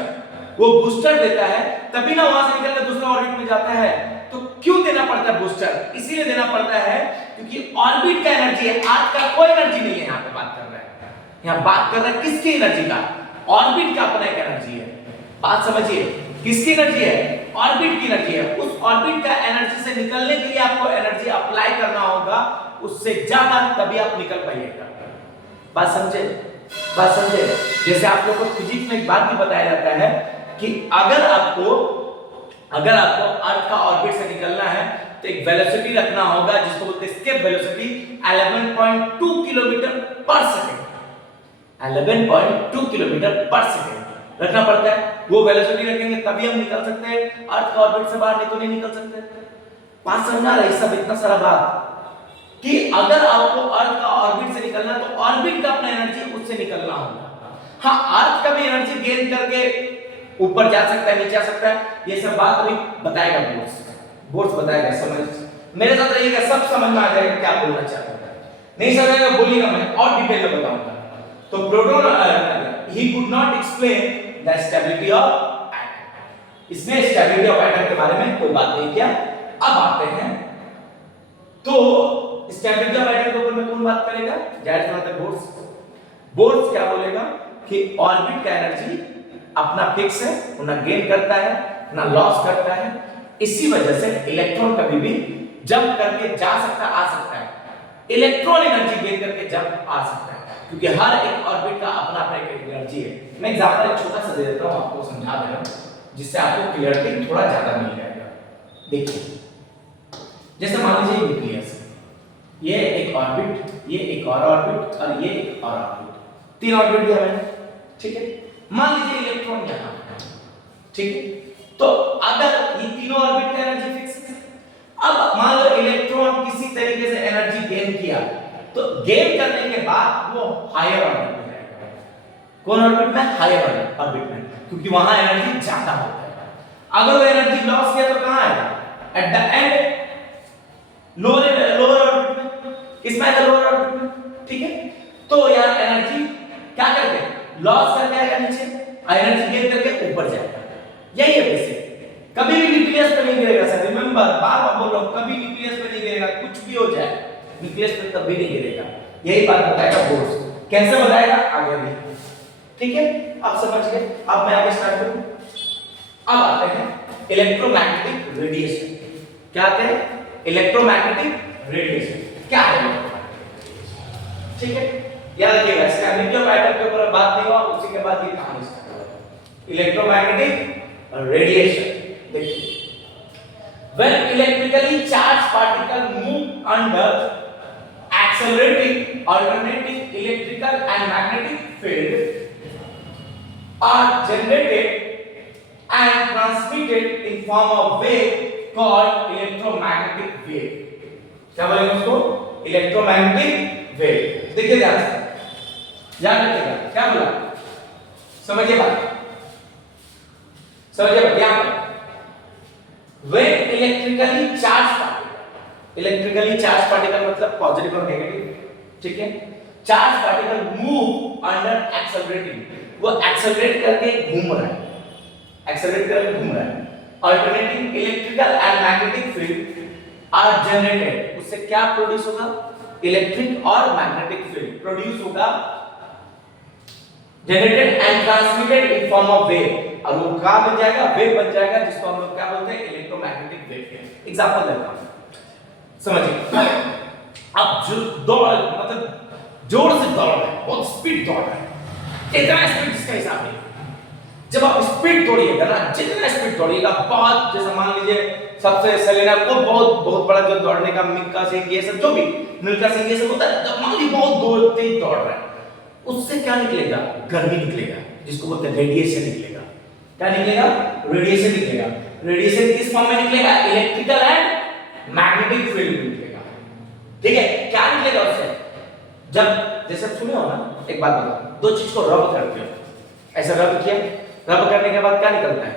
वो बूस्टर देता है तभी ना वहां से निकलकर दूसरा ऑर्बिट में जाता है। तो क्यों देना पड़ता है बूस्टर, इसीलिए देना पड़ता है क्योंकि ऑर्बिट का एनर्जी है, अर्थ का कोई एनर्जी नहीं है। यहाँ पे बात कर रहा है, यहाँ बात कर रहा है किसकी एनर्जी का, ऑर्बिट का अपना एक एनर्जी है। बात समझिए, किसकी एनर्जी है, ऑर्बिट की एनर्जी है। उस ऑर्बिट का एनर्जी से निकलने के लिए आपको एनर्जी अप्लाई करना होगा, उससे ज्यादा तभी आप निकल पाइएगा। बात समझे, बात समझे। जैसे आप लोग को फिजिक्स में एक बात भी बताया जाता है कि अगर आपको अर्थ का ऑर्बिट से निकलना है तो एक वेलोसिटी रखना होगा जिसको बोलते हैं एस्केप वेलोसिटी 11.2 किलोमीटर पर सेकंड, 11.2 किलोमीटर पर सेकंड रखना पड़ता है। वो वेलोसिटी रखेंगे तभी हम निकल सकते हैं अर्थ का ऑर्बिट से बाहर, नहीं तो नहीं निकल सकते। बात समझा रहे, सब इतना सारा बात कि अगर आपको अर्थ का ऑर्बिट से निकलना है तो ऑर्बिट का अपना एनर्जी उससे निकलना होगा। हाँ, अर्थ का भी एनर्जी गेन करके ऊपर जा सकता है, नीचे आ सकता है, ये सब बात अभी बताएगा बोर्स बताएगा। समझ मेरे साथ रहिएगा, सब समझ में आ जाएगा क्या बोलना चाहता है। नहीं समझेगा बोलिएगा, मैं और डिटेल में बताऊंगा। तो proton he could not explain the stability of atom, इसमें स्टेबिलिटी ऑफ एटम के बारे में कोई बात नहीं किया। अब आते हैं तो स्टेबिलिटी ऑफ एटम के ऊपर में कौन बात करेगा, जाहिर सी बात है बोर्स क्या बोलेगा कि ऑर्बिट का एनर्जी अपना फिक्स है, ना गेन करता है ना लॉस करता है। इसी वजह से इलेक्ट्रॉन कभी भी जंप करके जा सकता, आ सकता है, इलेक्ट्रॉन एनर्जी गेन करके जंप आ सकता है, क्योंकि हर एक ऑर्बिट का अपना अपना एक एनर्जी है। मैं एग्जांपल एक छोटा सा दे देता हूं, आपको समझा दे रहा हूं जिससे आपको क्लियरिटी थोड़ा ज्यादा मिल जाएगा। देखिए, जैसे मान लीजिए न्यूक्लियस, ये एक ऑर्बिट, ये एक और ऑर्बिट और ये एक और ऑर्बिट, तीन ऑर्बिट दिया मैंने, ठीक है। मान लीजिए इलेक्ट्रॉन यहां है, ठीक है। तो अगर ये तीनों ऑर्बिट का एनर्जी फिक्स है, अब मान लो इलेक्ट्रॉन किसी तरीके से एनर्जी गेन किया, तो गेन करने के बाद वो हायर ऑर्बिट में जाएगा। कौन ऑर्बिट में, हायर ऑर्बिट में, क्योंकि वहां एनर्जी ज्यादा होता है। अगर वो एनर्जी लॉस किया तो कहां आएगा, at the end lower orbit में, किसमें आएगा, लोअर ऑर्बिट में, ठीक है। तो यार एनर्जी क्या करके लॉस करके आएगा नीचे, एनर्जी गेन करके ऊपर जाएगा। यही है बेसिक। कभी भी न्यूक्लियस पे नहीं गिरेगा सर, रिमेंबर, बार-बार बोल रहा हूं, कभी न्यूक्लियस पे नहीं गिरेगा, कुछ भी हो जाए न्यूक्लियस पे कभी नहीं गिरेगा। यही बात बताएगा बोर्स। कैसे बताएगा आगे भी, ठीक है। आप समझ गए। अब मैं आगे स्टार्ट करूं। अब आते हैं इलेक्ट्रोमैग्नेटिक रेडिएशन। क्या आते हैं, इलेक्ट्रोमैग्नेटिक रेडिएशन क्या है, ठीक है। याद रखिएगा, स्टैबिलिटी ऑफ एटम के ऊपर बात नहीं हुआ, उसी के बाद ये कहानी स्टार्ट होगा। इलेक्ट्रोमैग्नेटिक रेडिएशन देखिए, when electrically charged particle move under accelerating alternating electrical and magnetic field are generated and transmitted in form of wave called electromagnetic wave। क्या बोलेंगे उसको? Electromagnetic wave. देखिए ध्यान से, याद रखिएगा क्या बोला, समझिए बात, समझिए बात। यहां पर when electrically charged particle, electrically charged particle मतलब पॉजिटिव और नेगेटिव, ठीक है। Charge particle move under accelerating, वो एक्सेलरेट करके घूम रहा है, एक्सेलरेट करके घूम रहा है। Alternating electrical and magnetic field are generated, उससे क्या प्रोड्यूस होगा? इलेक्ट्रिक और मैग्नेटिक फील्ड प्रोड्यूस होगा, generated and transmitted in form of wave, और वो क्या बन जाएगा? वेव बन जाएगा, जिसको हम लोग क्या बोलते हैं? Electromagnetic wave. एग्जांपल देता हूं, समझिए। अब जो दौड़ मतलब जोर से दौड़ रहा है, बहुत स्पीड दौड़ रहा है, इतना स्पीड जिसका हिसाब नहीं। जब आप स्पीड दौड़िएगा ना, जितना स्पीड दौड़िएगा, बहुत, जैसे मान लीजिए सबसे सेलेना को बहुत बड़ा जो दौड़ने का मिल्खा सिंह ये सब जो भी मिल्खा सिंह ये सब होता है, मान लीजिए बहुत तेज दौड़ रहा है, उससे क्या निकलेगा? गर्मी निकलेगा, जिसको बोलते हैं रेडिएशन निकलेगा। क्या निकलेगा? रेडिएशन निकलेगा। रेडिएशन किस फॉर्म में निकलेगा? इलेक्ट्रिकल एंड मैग्नेटिक फील्ड में निकलेगा, ठीक है। क्या निकलेगा उससे? जब जैसे सुने हो ना, एक बात बताओ, दो चीज को रब करते हो, ऐसा रब किया, रब करने के बाद क्या निकलता है?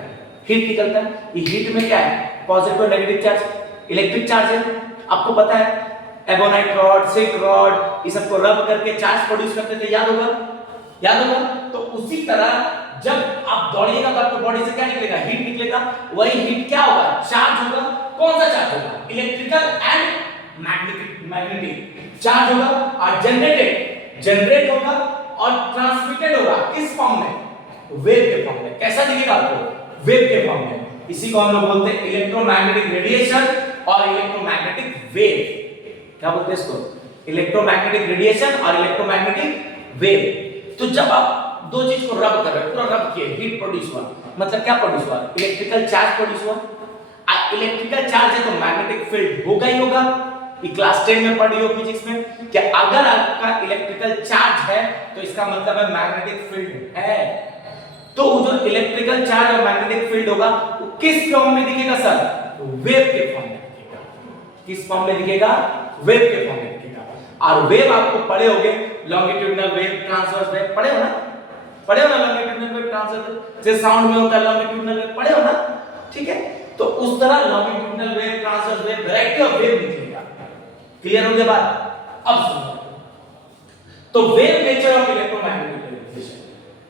हीट निकलता है। ये हीट में क्या है? पॉजिटिव और नेगेटिव चार्ज, इलेक्ट्रिक चार्ज है, आपको पता है। एबोनाइट रॉड, सिल्क रॉड, ये सबको रब करके चार्ज प्रोड्यूस करते थे, याद होगा, याद होगा। तो उसी तरह जब आप दौड़िएगा तो आपके बॉडी से क्या निकलेगा? हीट निकलेगा। वही हीट क्या होगा? चार्ज होगा। कौन सा चार्ज होगा? इलेक्ट्रिकल एंड मैग्नेटिक चार्ज होगा, और जनरेट होगा और ट्रांसमिटेड होगा किस फॉर्म में? वेव के फॉर्म में। कैसा दिखेगा आपको? वेव के फॉर्म में। इसी को हम लोग बोलते हैं इलेक्ट्रोमैग्नेटिक रेडिएशन और इलेक्ट्रोमैग्नेटिक वेव। क्या बोलते हैं इसको? इलेक्ट्रोमैग्नेटिक रेडिएशन और इलेक्ट्रोमैग्नेटिक वेव। तो जब आप दो चीज को रब कर रहे हो, पूरा रब किए, हीट प्रोड्यूस हुआ, मतलब क्या प्रोड्यूस हुआ? इलेक्ट्रिकल चार्ज प्रोड्यूस हुआ। इलेक्ट्रिकल चार्ज है तो मैग्नेटिक फील्ड होगा ही होगा। ये क्लास 10 में पढ़ी हो फिजिक्स में कि अगर आपका इलेक्ट्रिकल चार्ज है तो इसका मतलब है मैग्नेटिक फील्ड है। तो जो इलेक्ट्रिकल चार्ज और मैग्नेटिक फील्ड होगा वो किस फॉर्म में दिखेगा सर? वेव के फॉर्म में दिखेगा। किस फॉर्म में दिखेगा? वेव के फॉर्म में दिखेगा। और वेव आपको पढ़े होंगे, लॉन्गिट्यूडिनल वेव, ट्रांसवर्स वेव, पढ़े हो ना? पढ़े हो ना लॉन्गिट्यूडिनल वेव, ट्रांसवर्स वेव? जैसे साउंड में होता है लॉन्गिट्यूडिनल वेव, पढ़े हो ना? ठीक है, तो उस तरह longitudinal wave, transverse wave, variety of wave निकलेगा। क्लियर हो गया बात? अब सुनो, तो wave nature of electromagnetic radiation,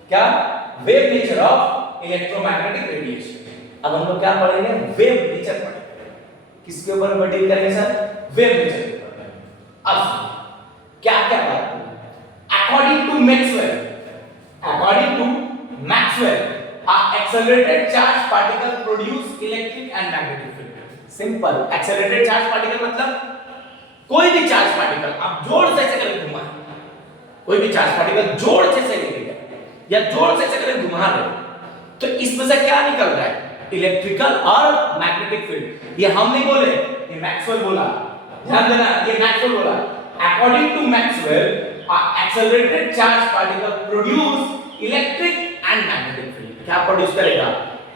क्या? Wave nature of electromagnetic radiation. अब हम लोग क्या पढ़ेंगे? वेव नेचर पढ़ेंगे। किसके ऊपर डील करेंगे सर? वेव नेचर के ऊपर। अब क्या क्या बात? According to Maxwell, according to Maxwell, accelerated charge particle produce electric and magnetic field। Simple, accelerated charge particle मतलब कोई भी चार्ज पार्टिकल आप जोर से ऐसे करके घुमा, कोई भी चार्ज पार्टिकल जोर से लेके या जोर से ऐसे करके घुमा रहे, तो इसमें से क्या निकल रहा है? इलेक्ट्रिकल और मैग्नेटिक फील्ड। ये हम नहीं बोले, ये मैक्सवेल बोला, ध्यान देना, ये मैक्सवेल बोला। According to Maxwell, accelerated charge particle produce electric and magnetic field। क्या प्रोड्यूस करेगा?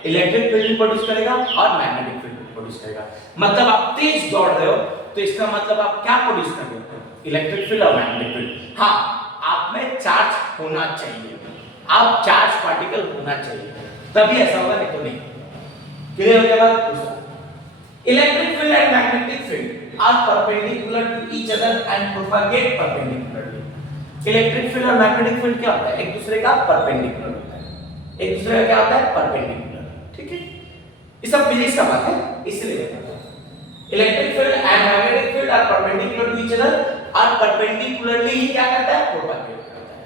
इलेक्ट्रिक फील्ड प्रोड्यूस करेगा और मैग्नेटिक फील्ड प्रोड्यूस करेगा। मतलब आप तेज दौड़ रहे हो तो इसका मतलब आप क्या प्रोड्यूस कर रहे हो? इलेक्ट्रिक फील्ड और मैग्नेटिक फील्ड। हाँ, आप में चार्ज होना चाहिए, आप चार्ज पार्टिकल होना चाहिए, तभी ऐसा होगा, नहीं तो नहीं। क्लियर हो गया बात? Electric field and magnetic field are perpendicular to each other and propagate perpendicularly. Electric field और मैग्नेटिक फील्ड क्या होता है? एक दूसरे का परपेंडिकुलर होता है। एक दूसरे का क्या होता है? परपेंडिकुलर। ठीक है, ये सब फिजिक्स का बात है, इसलिए electric field and magnetic field are perpendicular to each other और परपेंडिकुलरली ही क्या करता है? प्रोपागेट करता है।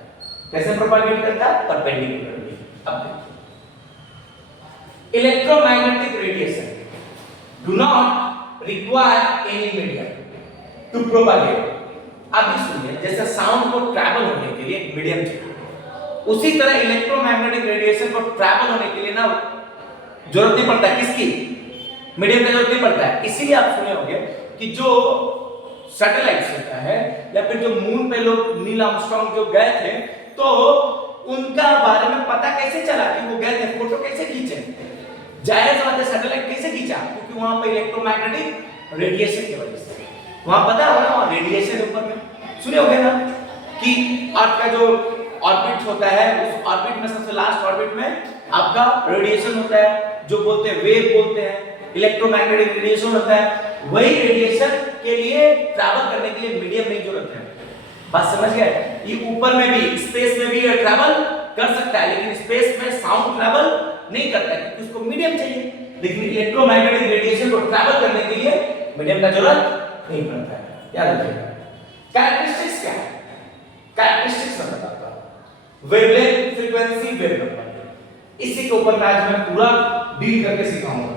कैसे प्रोपागेट करता है? परपेंडिकुलरली। अब देखो, electromagnetic radiation do not require any medium to propagate. अभी सुनिए, जैसे साउंड को ट्रैवल होने के लिए एक मीडियम चाहिए, उसी तरह इलेक्ट्रोमैग्नेटिक रेडिएशन को ट्रैवल होने के लिए ना जरूरत नहीं पड़ता है किसकी, मीडियम का जरूरत नहीं पड़ता है। इसीलिए आप सुने होंगे कि जो सैटेलाइट्स होता है या फिर जो मून पे लोग नील आर्मस्ट्रांग जो गए थे, तो उनका बारे में पता कैसे चला कि वो गए थे, फोटो कैसे खींचे, जाहिर सी बात है सैटेलाइट कैसे खींचा, क्योंकि वहां पे इलेक्ट्रोमैग्नेटिक रेडिएशन की वजह से, वहां पता होगा ना, वहां रेडिएशन ऊपर में सुने होंगे ना कि अर्थ का जो ऑर्बिट होता है, उस ऑर्बिट में सबसे लास्ट ऑर्बिट में आपका रेडिएशन होता है, जो बोलते हैं वेव बोलते हैं, इलेक्ट्रोमैग्नेटिक रेडिएशन होता है। वही रेडिएशन के लिए ट्रैवल करने के लिए मीडियम की जरूरत है। बात समझ गए? ये ऊपर में भी स्पेस में भी ट्रैवल कर सकता है, लेकिन स्पेस में साउंड ट्रैवल नहीं करता है क्योंकि उसको मीडियम चाहिए, लेकिन इलेक्ट्रोमैग्नेटिक रेडिएशन को ट्रैवल करने के लिए मीडियम का जरूरत नहीं पड़ता है। याद रखिएगा। कैरेक्टरिस्टिक्स क्या है? कैरेक्टरिस्टिक्स मैं बताता हूं, वेवलेंथ, फ्रीक्वेंसी, वेव नंबर, इसी के ऊपर मैं आज पूरा डील करके सिखाऊंगा।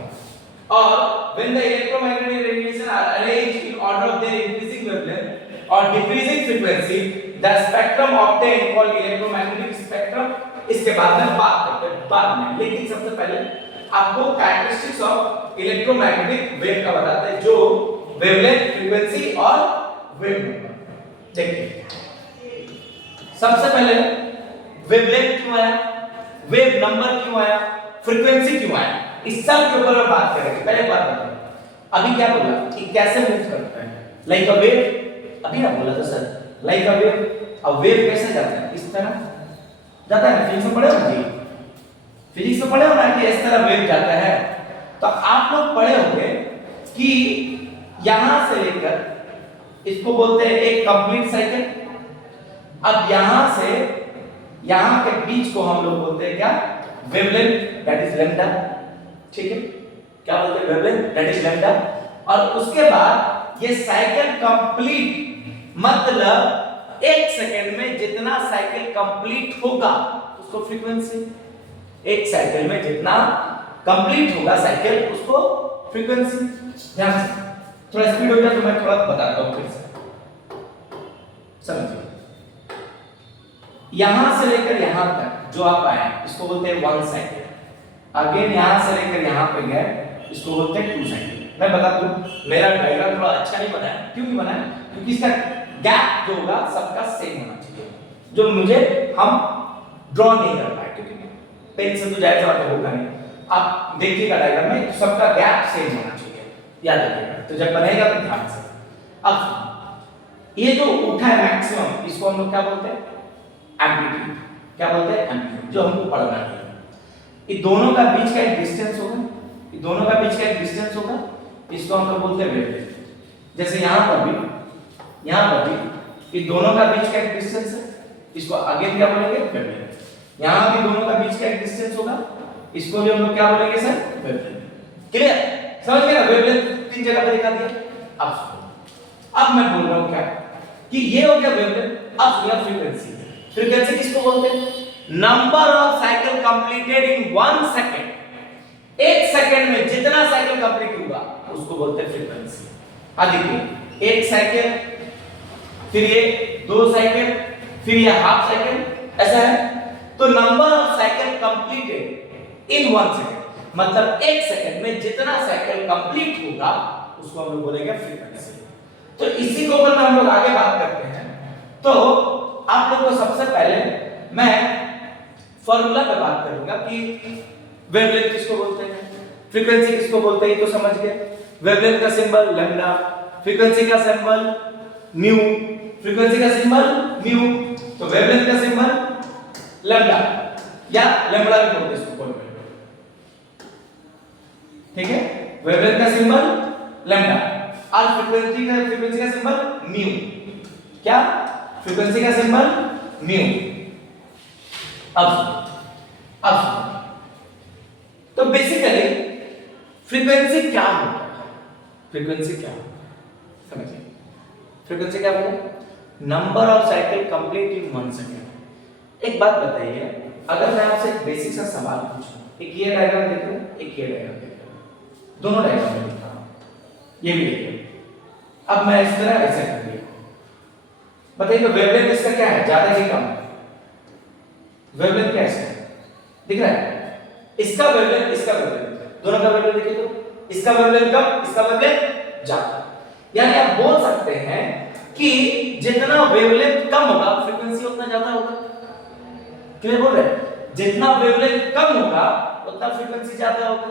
और when the electromagnetic radiation are arranged in order of their increasing wavelength or decreasing frequency, the spectrum obtained called electromagnetic spectrum। इसके बाद में बात करते हैं बाद में, लेकिन सबसे पहले आपको कैरेक्टरिस्टिक्स ऑफ इलेक्ट्रोमैग्नेटिक वेव का बताते हैं, जो वेवलेंथ, फ्रीक्वेंसी और वेव नंबर। देखिए सबसे पहले वेवलेंथ क्यों आया, वेव नंबर क्यों आया, फ्रीक्वेंसी क्यों आया, इस सब के ऊपर हम बात करेंगे। पहले बात बताओ, अभी क्या बोला कि कैसे मूव करता है, लाइक अ वेव, अभी ना बोला था सर, लाइक अ वेव। अब वेव कैसे जाता है, इस तरह जाता है, फिजिक्स में पढ़े हो जी, फिजिक्स में पढ़े हो ना कि इस तरह वेव जाता है। तो आप लोग पढ़े होंगे कि यहां से लेकर इसको बोलते हैं एक कंप्लीट साइकिल। अब यहां से यहां के बीच को हम लोग बोलते हैं क्या, वेवलेंथ, दैट इज लैम्डा। ठीक है, क्या बोलते हैं, वेवलेंथ, दैट इज लैम्डा। और उसके बाद ये साइकिल कंप्लीट, मतलब एक सेकंड में जितना साइकिल कंप्लीट होगा उसको फ्रीक्वेंसी, एक साइकिल में जितना कंप्लीट होगा साइकिल उसको फ्रीक्वेंसी। ध्यान से, थोड़ा स्पीड हो गया तो मैं थोड़ा बताता हूं फिर से, समझिए। यहां से लेकर यहां तक जो आप आए इसको बोलते हैं वन साइकिल। अगेन यहां से लेकर यहां पे गए इसको बोलते हैं टू साइकिल। मैं बता दूं, मेरा डायग्राम थोड़ा अच्छा नहीं बना है, क्यों नहीं बना है, क्योंकि इसका गैप जो होगा सबका सेम होना चाहिए, जो मुझे हम ड्रॉ नहीं कर पाए, क्योंकि पेन से तो जायज बात होगा नहीं। आप देखिएगा डायग्राम में सबका गैप सेम होना चाहिए, याद रखिएगा। तो जब बनेगा तो ध्यान से। अब ये जो उठा है मैक्सिमम, इसको हम लोग क्या बोलते हैं, एम्पलीट्यूड। क्या बोलते हैं, एम्पलीट्यूड, जो हमको पढ़ना है। ये दोनों का बीच का एक डिस्टेंस होगा, ये दोनों का बीच का एक डिस्टेंस होगा, इसको हम लोग बोलते हैं वेवलेंथ। जैसे यहां पर भी ये दोनों का बीच का एक डिस्टेंस है, इसको आगे क्या बोलेंगे, वेवलेंथ। यहां भी दोनों का बीच का एक डिस्टेंस होगा, इसको भी हम लोग क्या बोलेंगे सर, वेवलेंथ। क्लियर, समझ गए ना, वेवलेंथ तीन जगह पे दिखा दिया। अब मैं बोल रहा हूं क्या कि ये हो गया वेवलेंथ। अब सुनिए फ्रीक्वेंसी। फ्रीक्वेंसी किसको बोलते हैं, number of cycle completed in 1 second. एक सेकंड में जितना साइकिल कंप्लीट हुआ उसको बोलते हैं फ्रीक्वेंसी। अब देखिए, एक साइकिल, फिर ये दो साइकिल, फिर ये हाफ साइकिल, ऐसा है। तो number of cycle completed in 1 second, मतलब एक सेकंड में जितना साइकिल कंप्लीट होगा उसको हम लोग बोलेंगे फ्रीक्वेंसी। तो इसी के ऊपर हम लोग आगे बात करते हैं। तो आप लोगों को सबसे पहले मैं फॉर्मूला पे बात करूंगा कि वेवलेंथ किसको बोलते हैं, फ्रीक्वेंसी किसको बोलते हैं, तो समझ गए। वेवलेंथ का सिंबल लैम्डा, फ्रीक्वेंसी का सिंबल म्यू, फ्रीक्वेंसी का सिंबल म्यू, तो वेवलेंथ का सिंबल लैम्डा या लैम्डा भी बोलते हैं इसको, ठीक है। वेवलेंथ का सिंबल लैम्डा और फ्रीक्वेंसी का सिंबल म्यू। क्या, फ्रीक्वेंसी का सिंबल म्यू। अब तो बेसिकली फ्रीक्वेंसी क्या होता है, फ्रीक्वेंसी क्या होता है समझिए। फ्रीक्वेंसी क्या बोला, number of cycle complete in 1 second. एक बात बताइए, अगर मैं आपसे एक बेसिक सा सवाल पूछूं, एक ये डायग्राम देख रहे हो, एक ये डायग्राम देख रहे हो, दोनों डायग्राम देख रहा हूं, ये भी देखिए। अब मैं इस तरह ऐसे कर दिया, बताइए तो वेवलेंथ इसका क्या है, ज्यादा कि कम? वेवलेंथ क्या है इसका, दिख रहा है? इसका वेवलेंथ, इसका वेवलेंथ, दोनों का वेवलेंथ देखिए तो इसका वेवलेंथ कम, इसका वेवलेंथ ज्यादा। यानी आप बोल सकते हैं कि जितना वेवलेंथ कम होगा फ्रीक्वेंसी उतना ज्यादा होगा। क्लियर बोल रहे हैं? जितना वेवलेंथ कम होगा उतना फ्रीक्वेंसी ज्यादा होगा,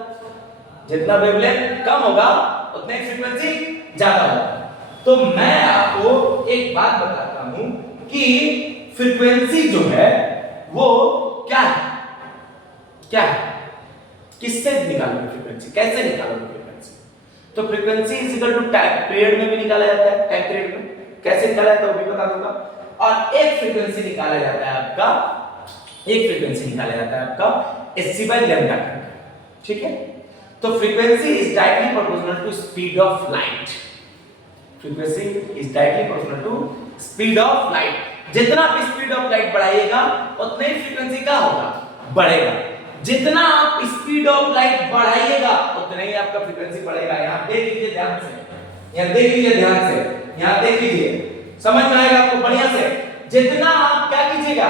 जितना वेवलेंथ कम होगा उतनी फ्रीक्वेंसी ज्यादा होगा। तो मैं आपको एक बात बताता हूं कि फ्रीक्वेंसी जो है वो क्या है, क्या है, किससे निकालोगे फ्रीक्वेंसी, कैसे निकालोगे फ्रीक्वेंसी? तो frequency is equal to time period में भी निकाला जाता है, टाइम पीरियड में कैसे निकाला जाता है वो भी बता दूंगा। और एक फ्रीक्वेंसी निकाला जाता है आपका, एक फ्रीक्वेंसी निकाला जाता है आपका hc/λ, ठीक है? तो frequency is directly proportional to speed of light, frequency is directly proportional to speed of light. जितना आप स्पीड ऑफ लाइट बढ़ाइएगा उतनी फ्रीक्वेंसी का होगा, बढ़ेगा। जितना आप स्पीड ऑफ लाइट बढ़ाइएगा उतना ही आपका फ्रीक्वेंसी बढ़ेगा। यहां देख लीजिए ध्यान से, यहां देख लीजिए ध्यान से, यहां देख लीजिए, समझ में आएगा आपको बढ़िया से। जितना आप क्या कीजिएगा,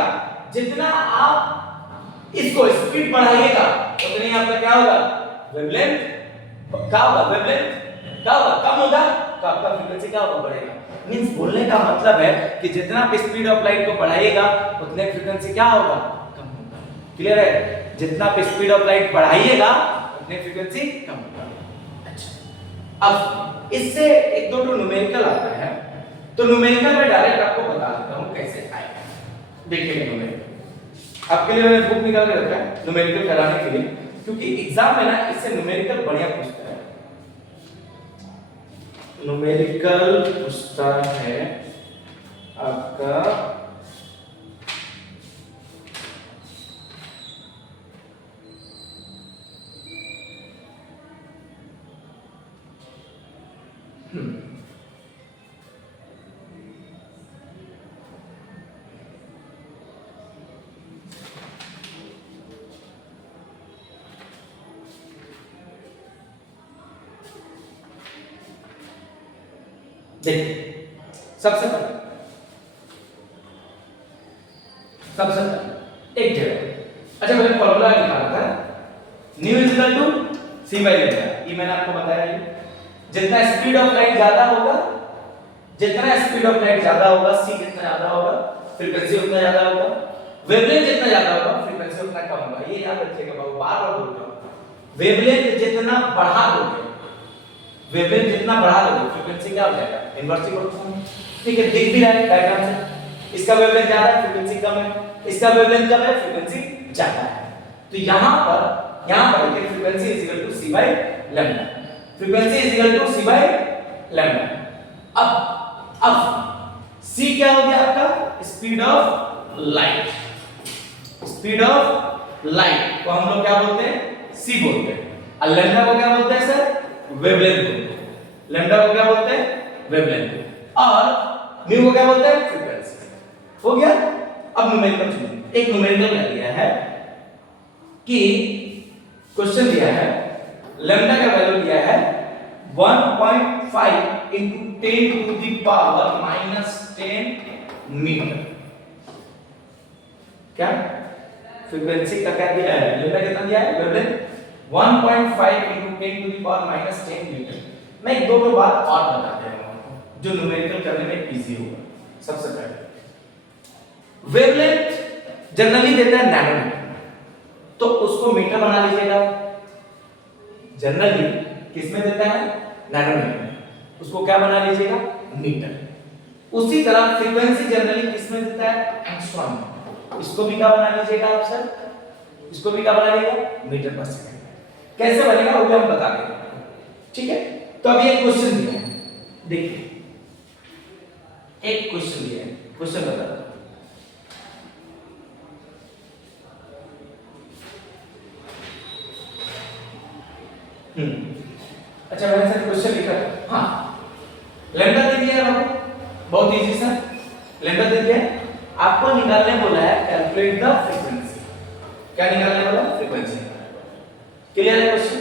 जितना आप इसको स्पीड बढ़ाइएगा उतना ही आपका क्या होगा, वेवलेंथ क्या होगा, वेवलेंथ क्या होगा, कम होगा, तो आपका फ्रीक्वेंसी क्या होगा, बढ़ेगा। मींस बोलने का मतलब है कि जितना आप स्पीड ऑफ लाइट को बढ़ाइएगा उतने फ्रीक्वेंसी क्या होगा, कम होगा। क्लियर है? जितना आप स्पीड ऑफ लाइट बढ़ाइएगा उतनी फ्रीक्वेंसी कम होगा। अच्छा, अब इससे एक दो न्यूमेरिकल आता है, तो न्यूमेरिकल में डायरेक्ट आपको बता देता हूं कैसे आएगा। देखिए न्यूमेरिकल आपके लिए मैंने बुक निकाल के रखा है न्यूमेरिकल कराने के लिए, क्योंकि एग्जाम में ना इससे न्यूमेरिकल बढ़िया पूछता है, न्यूमेरिकल पूछता है आपका देखिए सबसे पहले एक जगह, अच्छा मैंने फॉर्मूला निकाला था nu is equal to c by lambda, ये मैंने आपको बताया। ये जितना स्पीड ऑफ लाइट ज्यादा होगा, जितना स्पीड ऑफ लाइट ज्यादा होगा, c जितना ज्यादा होगा फ्रीक्वेंसी उतना ज्यादा होगा, वेवलेंथ जितना ज्यादा होगा फ्रीक्वेंसी उतना कम होगा। ये याद रखिएगा, बाबू बार बार बोल रहा हूं, वेवलेंथ जितना बढ़ा दोगे, वेवलेंथ जितना बढ़ा दोगे फ्रीक्वेंसी क्या हो जाएगा, इनवर्सली प्रोपोर्शनल। ठीक है, दिख भी रहा है डायग्राम से, इसका वेवलेंथ ज्यादा है फ्रीक्वेंसी कम है, इसका वेवलेंथ कम है फ्रीक्वेंसी ज्यादा है। तो यहां पर देखिए frequency is equal to c by lambda, frequency is equal to c by lambda. अब c क्या हो गया आपका, speed of light, speed of light को हम लोग क्या बोलते हैं, c बोलते हैं। और लैम्डा को क्या बोलते हैं सर, वेवलेंथ बोलते हैं। लैम्डा को क्या बोलते हैं, वेवलेंथ, और म्यू को क्या बोलते हैं, फ्रीक्वेंसी। हो गया। अब न्यूमेरिकल सुनिए, एक न्यूमेरिकल क्या दिया है कि क्वेश्चन दिया है, लैम्डा का वैल्यू दिया है 1.5 into 10 to the power -10 metre. क्या फ्रीक्वेंसी का क्या दिया है, लैम्डा कितना दिया है, wavelength 1.5 into 10 to the power -10 metre. मैं एक दो बात और बता दे रहा हूं जो न्यूमेरिकल करने में इजी होगा। सबसे पहले वेवलेंथ जनरली देता है नैनोमीटर, तो उसको मीटर बना लीजिएगा। जनरली किसमें देता है, नैनोमीटर, उसको क्या बना लीजिएगा, मीटर। उसी तरह फ्रीक्वेंसी जनरली किसमें देता है, एंगस्ट्रॉम, इसको भी क्या बना लीजिएगा आप सर, इसको भी क्या बना लीजिएगा, मीटर पर सेकंड। कैसे बनेगा वो भी हम बता देंगे, ठीक है। तो अभी एक क्वेश्चन दिया है, देखिए एक क्वेश्चन दिया है, क्वेश्चन बता। अच्छा मैंने सर क्वेश्चन लिखा, हाँ लैम्डा दे दिया है बाबू, बहुत इजी सर, लैम्डा दे दिया है, आपको निकालने बोला है कैलकुलेट द फ्रीक्वेंसी। क्या निकालने बोला, फ्रीक्वेंसी। क्लियर है क्वेश्चन,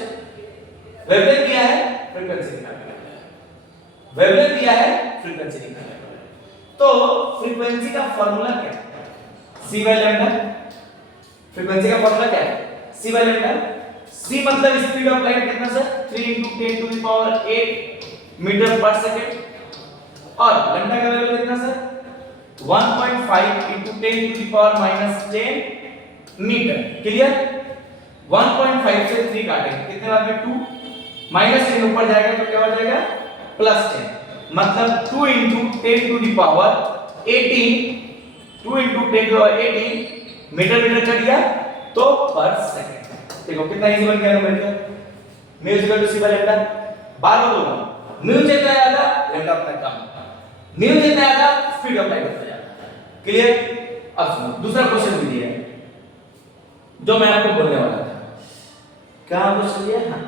वेवलेंथ दिया है, फ्रीक्वेंसी निकालने बोला है, वेवलेंथ दिया है, फ्रीक्वेंसी निकालने बोला है। तो फ्रीक्वेंसी का फॉर्मूला क्या है? c by lambda. फ्रीक्वेंसी का फॉर्मूला क्या है? c by lambda. c मतलब स्पीड ऑफ लाइट कितना sir? 3 × 10 to the power 8 metre पर सेकंड। और लैम्डा का वैल्यू कितना sir? 1.5 × 10 to the power -10 metre. Clear? 1.5 से 3 काटेंगे, कितने बार में? 2 -10 ऊपर जाएगा तो क्या हो जाएगा? +10, मतलब 2 × 10 to the power 18, 2 × 10 to the power 18 metre कट गया तो पर सेकंड। देखो कितना इजी बन गया number. Mu equal to c by lambda. बार बार बोल रहा हूं, म्यू जितना ज्यादा लैम्डा उतना कम, म्यू जितना ज्यादा स्पीड ऑफ लाइट उतना ज्यादा। क्लियर? अब सुनो, दूसरा क्वेश्चन भी दिया है जो मैं आपको बोलने वाला था। क्या क्वेश्चन दिया? हां,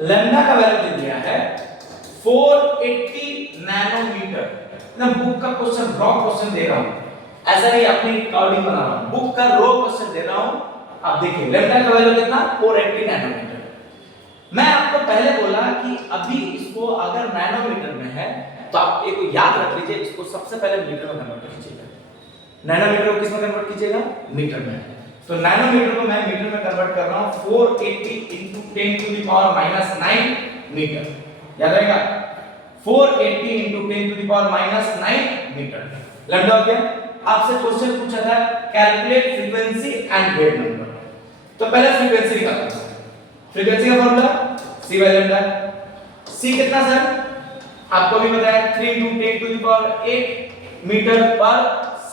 लैम्डा का वैल्यू दे दिया है 480 नैनोमीटर। मैं बुक का क्वेश्चन रॉ क्वेश्चन दे रहा हूं, ऐसा नहीं अपनी रिकॉर्डिंग बना रहा हूं, बुक का रॉ क्वेश्चन दे रहा हूं। आप देखिए लैम्डा का वैल्यू कितना? 480 नैनोमीटर। मैं आपको पहले बोला कि अभी इसको अगर नैनोमीटर में है तो आप एक याद रख लीजिए, इसको सबसे पहले मीटर में कन्वर्ट कीजिएगा। नैनोमीटर को किस में कन्वर्ट कीजिएगा? मीटर में। तो नैनोमीटर को मैं मीटर में कन्वर्ट कर रहा हूं, 480 × 10 टू द पावर -9 मीटर। याद रहेगा? 480 × 10 to the power -9 metre. Lambda हो गया। आपसे क्वेश्चन पूछा था calculate frequency and wave number, तो पहले फ्रीक्वेंसी निकालना। फ्रीक्वेंसी का formula c by lambda. c कितना सर? आपको भी बताया 3 × 10 टू द पावर 8 मीटर पर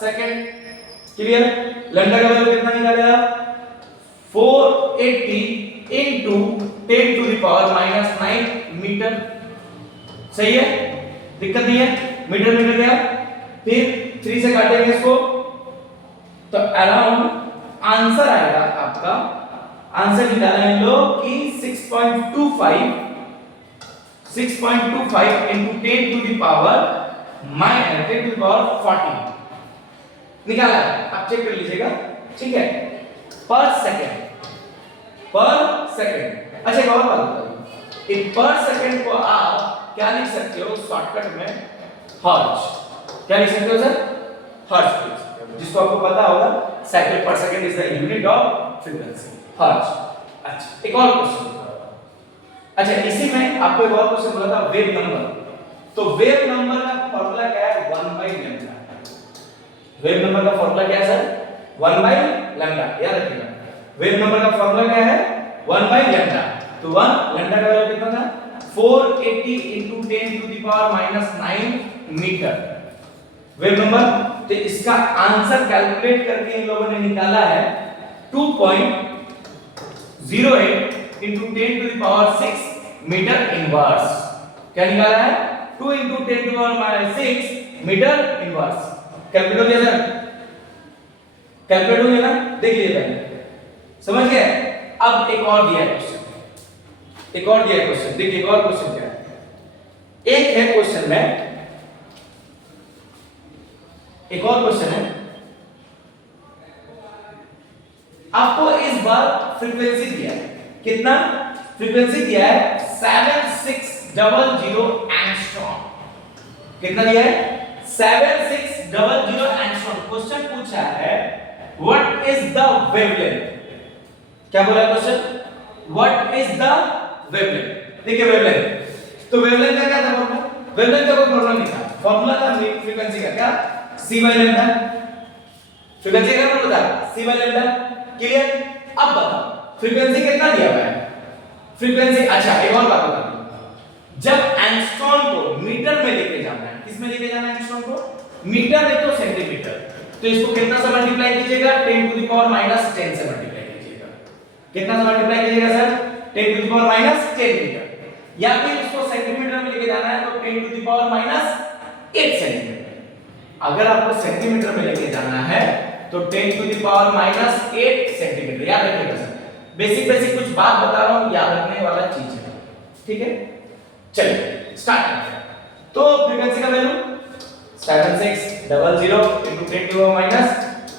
सेकंड। क्लियर? लैम्डा का वैल्यू कितना निकालेगा? 480 × 10 टू द पावर -9 मीटर। सही है? दिक्कत नहीं है? मीटर मीटर गया, फिर 3 से काटेंगे इसको तो अराउंड आंसर आएगा आपका। आंसर निकाला है लोग कि 6.25 × 10 टू द पावर 40 निकाला है। आप चेक कर लीजिएगा, ठीक है? पर सेकंड, पर सेकंड। अच्छा एक और बात बताइए, एक पर सेकंड को आप क्या लिख सकते हो शॉर्टकट में? हर्ट्ज। क्या लिख सकते हो सर? हर्ट्ज लिख सकते हो, जिसको आपको पता होगा साइकिल पर second is the unit of frequency, hertz. अच्छा एक और क्वेश्चन। अच्छा इसी में आपको एक और क्वेश्चन बोला था वेव नंबर। तो वेव नंबर का फॉर्मूला क्या है? 1/λ। वेव नंबर का फॉर्मूला क्या है सर? 1/λ। याद रखिएगा, वेव नंबर का फॉर्मूला क्या है? 1/λ। तो 1 लैम्डा का वैल्यू कितना था? 480 × 10 to the power -9 metre wave number. तो इसका आंसर कैलकुलेट करके इन लोगों ने निकाला है 2.08 × 10 to the power 6 metre inverse. क्या निकाला है? 2 × 10 to the power -6 metre inverse. Calculate हो गया सर? कैलकुलेट हो गया ना? देख लीजिए पहले, समझ गए? अब एक और दिया है क्वेश्चन, एक और दिया है क्वेश्चन। देखिए एक और क्वेश्चन क्या है। एक है क्वेश्चन में, एक और क्वेश्चन है, आपको इस बार फ्रीक्वेंसी दिया है। कितना फ्रीक्वेंसी दिया है? 7600 एंगस्ट्रॉम। कितना दिया है? 7600 एंगस्ट्रॉम। क्वेश्चन पूछा है व्हाट इज द वेवलेंथ। क्या बोला question? What is the wavelength. देखिए वेवलेंथ, तो वेवलेंथ का क्या था फॉर्मूला? वेवलेंथ का कोई फॉर्मूला नहीं था, फॉर्मूला था फ्रीक्वेंसी का क्या? c by lambda. फ्रीक्वेंसी का फॉर्मूला था c बाय लैम्डा। क्लियर? अब बताओ फ्रीक्वेंसी कितना दिया हुआ है? फ्रीक्वेंसी, अच्छा एक और बात बता दूं, जब एंगस्ट्रॉम को मीटर में लेके जाना है, किस में लेके जाना है एंगस्ट्रॉम को? मीटर में तो सेंटीमीटर, तो इसको कितना से मल्टीप्लाई कीजिएगा? 10 टू द पावर -10 से मल्टीप्लाई कीजिएगा। कितना से मल्टीप्लाई कीजिएगा sir? 10 to the power -10 metre. या फिर इसको सेंटीमीटर में लेके जाना है तो 10 टू द पावर -8 सेंटीमीटर। अगर आपको सेंटीमीटर में लेके जाना है तो 10 टू द पावर -8 सेंटीमीटर। याद रखिएगा सर, बेसिक बेसिक कुछ बात बता रहा हूं, याद रखने वाला चीज है, ठीक है? चलिए स्टार्ट करते हैं। तो फ्रीक्वेंसी का वैल्यू 7600 × 10 टू द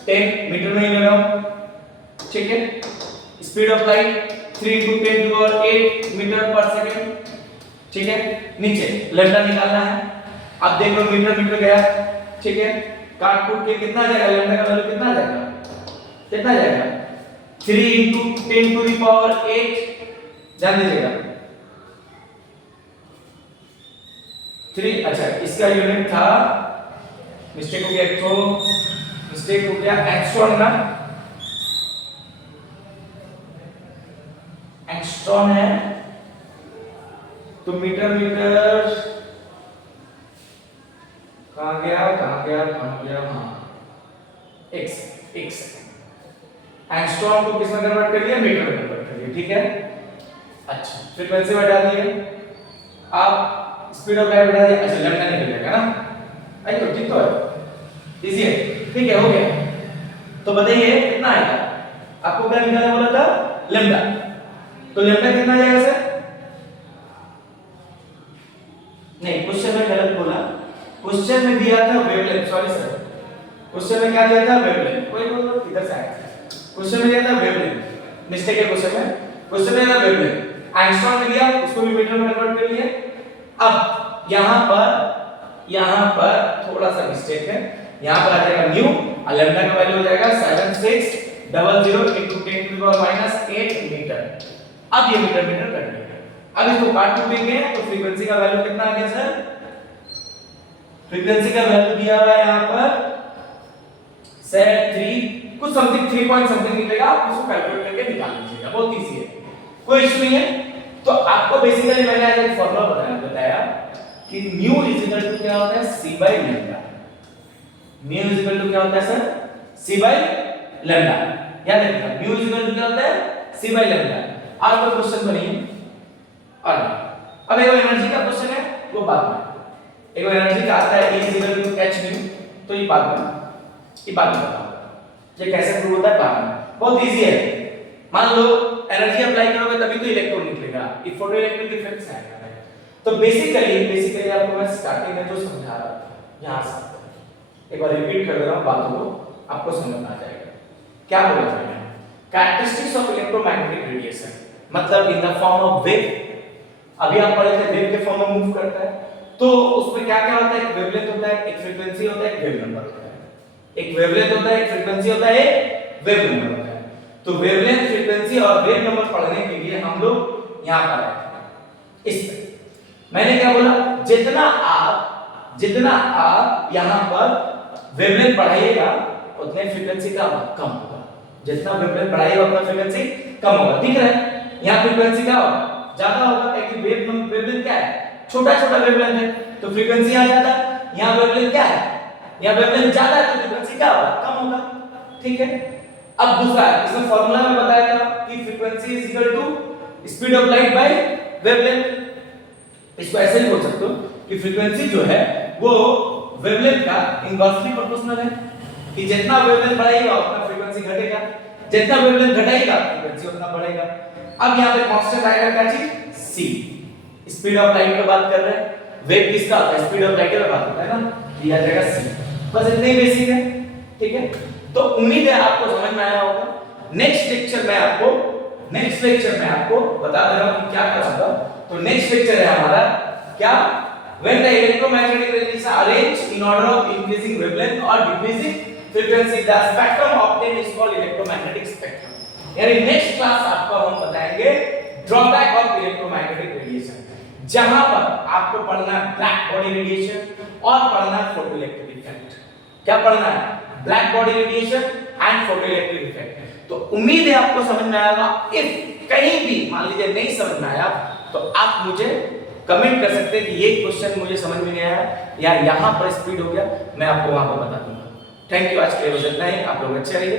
-10 मीटर में ही ले रहा हूं, ठीक है? Speed of light 3 × 10 to the 8 metre पर सेकंड, ठीक है? नीचे लैम्डा निकालना है। अब देख लो मीटर मीटर गया, ठीक है, काट कूट के कितना जाएगा, लैम्डा का वैल्यू कितना जाएगा, कितना जाएगा 3 × 10⁸ ध्यान दीजिएगा 3। अच्छा इसका यूनिट था, मिस्टेक हो गया, एक तो मिस्टेक हो गया, एंगस्ट्रॉम ना, एंगस्ट्रॉम है तो मीटर मीटर कहां गया, हाँ एक्स एंगस्ट्रॉम को किसमें कन्वर्ट कर लिया, मीटर में कन्वर्ट कर लिया, ठीक है। अच्छा फ्रीक्वेंसी बढ़ा दिए, आप स्पीड ऑफ लाइट बढ़ा दिया, अच्छा लैम्डा निकल जाएगा ना, आई तो ठीक तो है, इजी है, ठीक है, हो गया। तो बताइए कितना आएगा, आपको क्या निकालना बोला था, लैम्डा, तो लैम्डा कितना जाएगा सर, नहीं क्वेश्चन में गलत बोला, क्वेश्चन में दिया था वेवलेंथ, सॉरी सर, क्वेश्चन में क्या दिया था, वेवलेंथ, कोई बोलो इधर से आया, क्वेश्चन में दिया था वेवलेंथ, मिस्टेक है क्वेश्चन में दिया था वेवलेंथ, एंगस्ट्रॉम में दिया, उसको भी मीटर में कन्वर्ट कर लिए। अब यहां पर थोड़ा सा मिस्टेक है, यहां पर आ जाएगा न्यू और लैम्डा का वैल्यू हो जाएगा 7600 × 10⁻⁸ मीटर। अब ये मीटर मीटर कट गया, अब इसको काट देंगे तो फ्रीक्वेंसी का वैल्यू कितना आ गया सर, फ्रीक्वेंसी का वैल्यू दिया हुआ है यहां पर 3 कुछ समथिंग 3 पॉइंट समथिंग निकलेगा, आप इसको कैलकुलेट करके निकाल लीजिएगा, बहुत इजी है, कोई इशू नहीं है। तो आपको बेसिकली मैंने आज एक फार्मूला बताया कि म्यू क्या होता है, c/λ, म्यू क्या होता है सर, c/λ, याद रखिएगा म्यू क्या होता है, c/λ। आज का क्वेश्चन बनिए, और अब एक एनर्जी का क्वेश्चन है वो बाद में, एक एनर्जी का आता है E h, तो ये बाद में बताऊंगा, ये कैसे प्रूव होता है बाद में, बहुत इजी है। मान लो एनर्जी अप्लाई करोगे तभी तो इलेक्ट्रॉन निकलेगा, ये फोटो इलेक्ट्रिक इफेक्ट से आएगा। तो बेसिकली आपको मैं स्टार्टिंग में जो समझा रहा था, यहां से एक बार रिपीट कर दे रहा हूं बातों को, आपको समझ में आ जाएगा। क्या बोला था मैंने, कैरेक्टरिस्टिक्स ऑफ इलेक्ट्रोमैग्नेटिक रेडिएशन, मतलब in the form of wave, अभी आप पढ़े थे वेव के फॉर्म में मूव करता है, तो उसमें क्या क्या होता है, एक वेवलेंथ होता है, एक फ्रीक्वेंसी होता है, एक वेव नंबर होता है, एक वेवलेंथ होता है, एक फ्रीक्वेंसी होता है, एक वेव नंबर होता है। तो वेवलेंथ, फ्रीक्वेंसी और वेव नंबर पढ़ने के लिए हम लोग यहां पर आए, इस पे मैंने क्या बोला, जितना आप यहां पर वेवलेंथ बढ़ाइएगा उतने फ्रीक्वेंसी का कम होगा, जितना वेवलेंथ बढ़ाइएगा उतना फ्रीक्वेंसी कम होगा, दिख रहा है, यहां फ्रीक्वेंसी का ज्यादा होगा क्योंकि वेवलेंथ क्या है, छोटा वेवलेंथ है, तो फ्रीक्वेंसी आ जाता है, यहां वेवलेंथ क्या है, यहां वेवलेंथ ज्यादा है तो फ्रीक्वेंसी क्या होगा, कम होगा, ठीक है। अब दूसरा इसमें फार्मूला में बताया था कि frequency is equal to speed of light by wavelength, इसको ऐसे भी बोल सकते हो कि फ्रीक्वेंसी जो है वो वेवलेंथ का इनवर्सली प्रोपोर्शनल है, कि जितना वेवलेंथ बढ़ाएगा उतना फ्रीक्वेंसी घटेगा, जितना वेवलेंथ घटाएगा फ्रीक्वेंसी उतना बढ़ेगा। अब यहां पे कांस्टेंट आएगा क्या चीज, c, स्पीड ऑफ लाइट की बात कर रहे हैं, वेव किसका होता है, स्पीड ऑफ लाइट की बात होता है ना, दिया जाएगा c, बस इतने ही बेसिक है, ठीक है। तो उम्मीद है आपको समझ में आया होगा। नेक्स्ट लेक्चर में आपको बता दे रहा हूं कि क्या कराऊंगा। तो नेक्स्ट लेक्चर है हमारा क्या, when the electromagnetic radiation arranged in order of increasing wavelength or decreasing frequency, the spectrum obtained is called electromagnetic spectrum। यानी नेक्स्ट क्लास आपको हम बताएंगे ड्रॉबैक ऑफ इलेक्ट्रोमैग्नेटिक रेडिएशन, जहां पर आपको पढ़ना है ब्लैक बॉडी रेडिएशन और पढ़ना है फोटो इलेक्ट्रिक इफेक्ट। क्या पढ़ना है, black body radiation and photo electric effect. तो उम्मीद है आपको समझ में आएगा। इफ कहीं भी मान लीजिए नहीं समझ में आया तो आप मुझे कमेंट कर सकते हैं कि ये क्वेश्चन मुझे समझ में नहीं आया या यहां पर स्पीड हो गया, मैं आपको वहां पर बता दूंगा। थैंक यू, आज के लिए बस इतना ही, आप लोग अच्छे रहिए।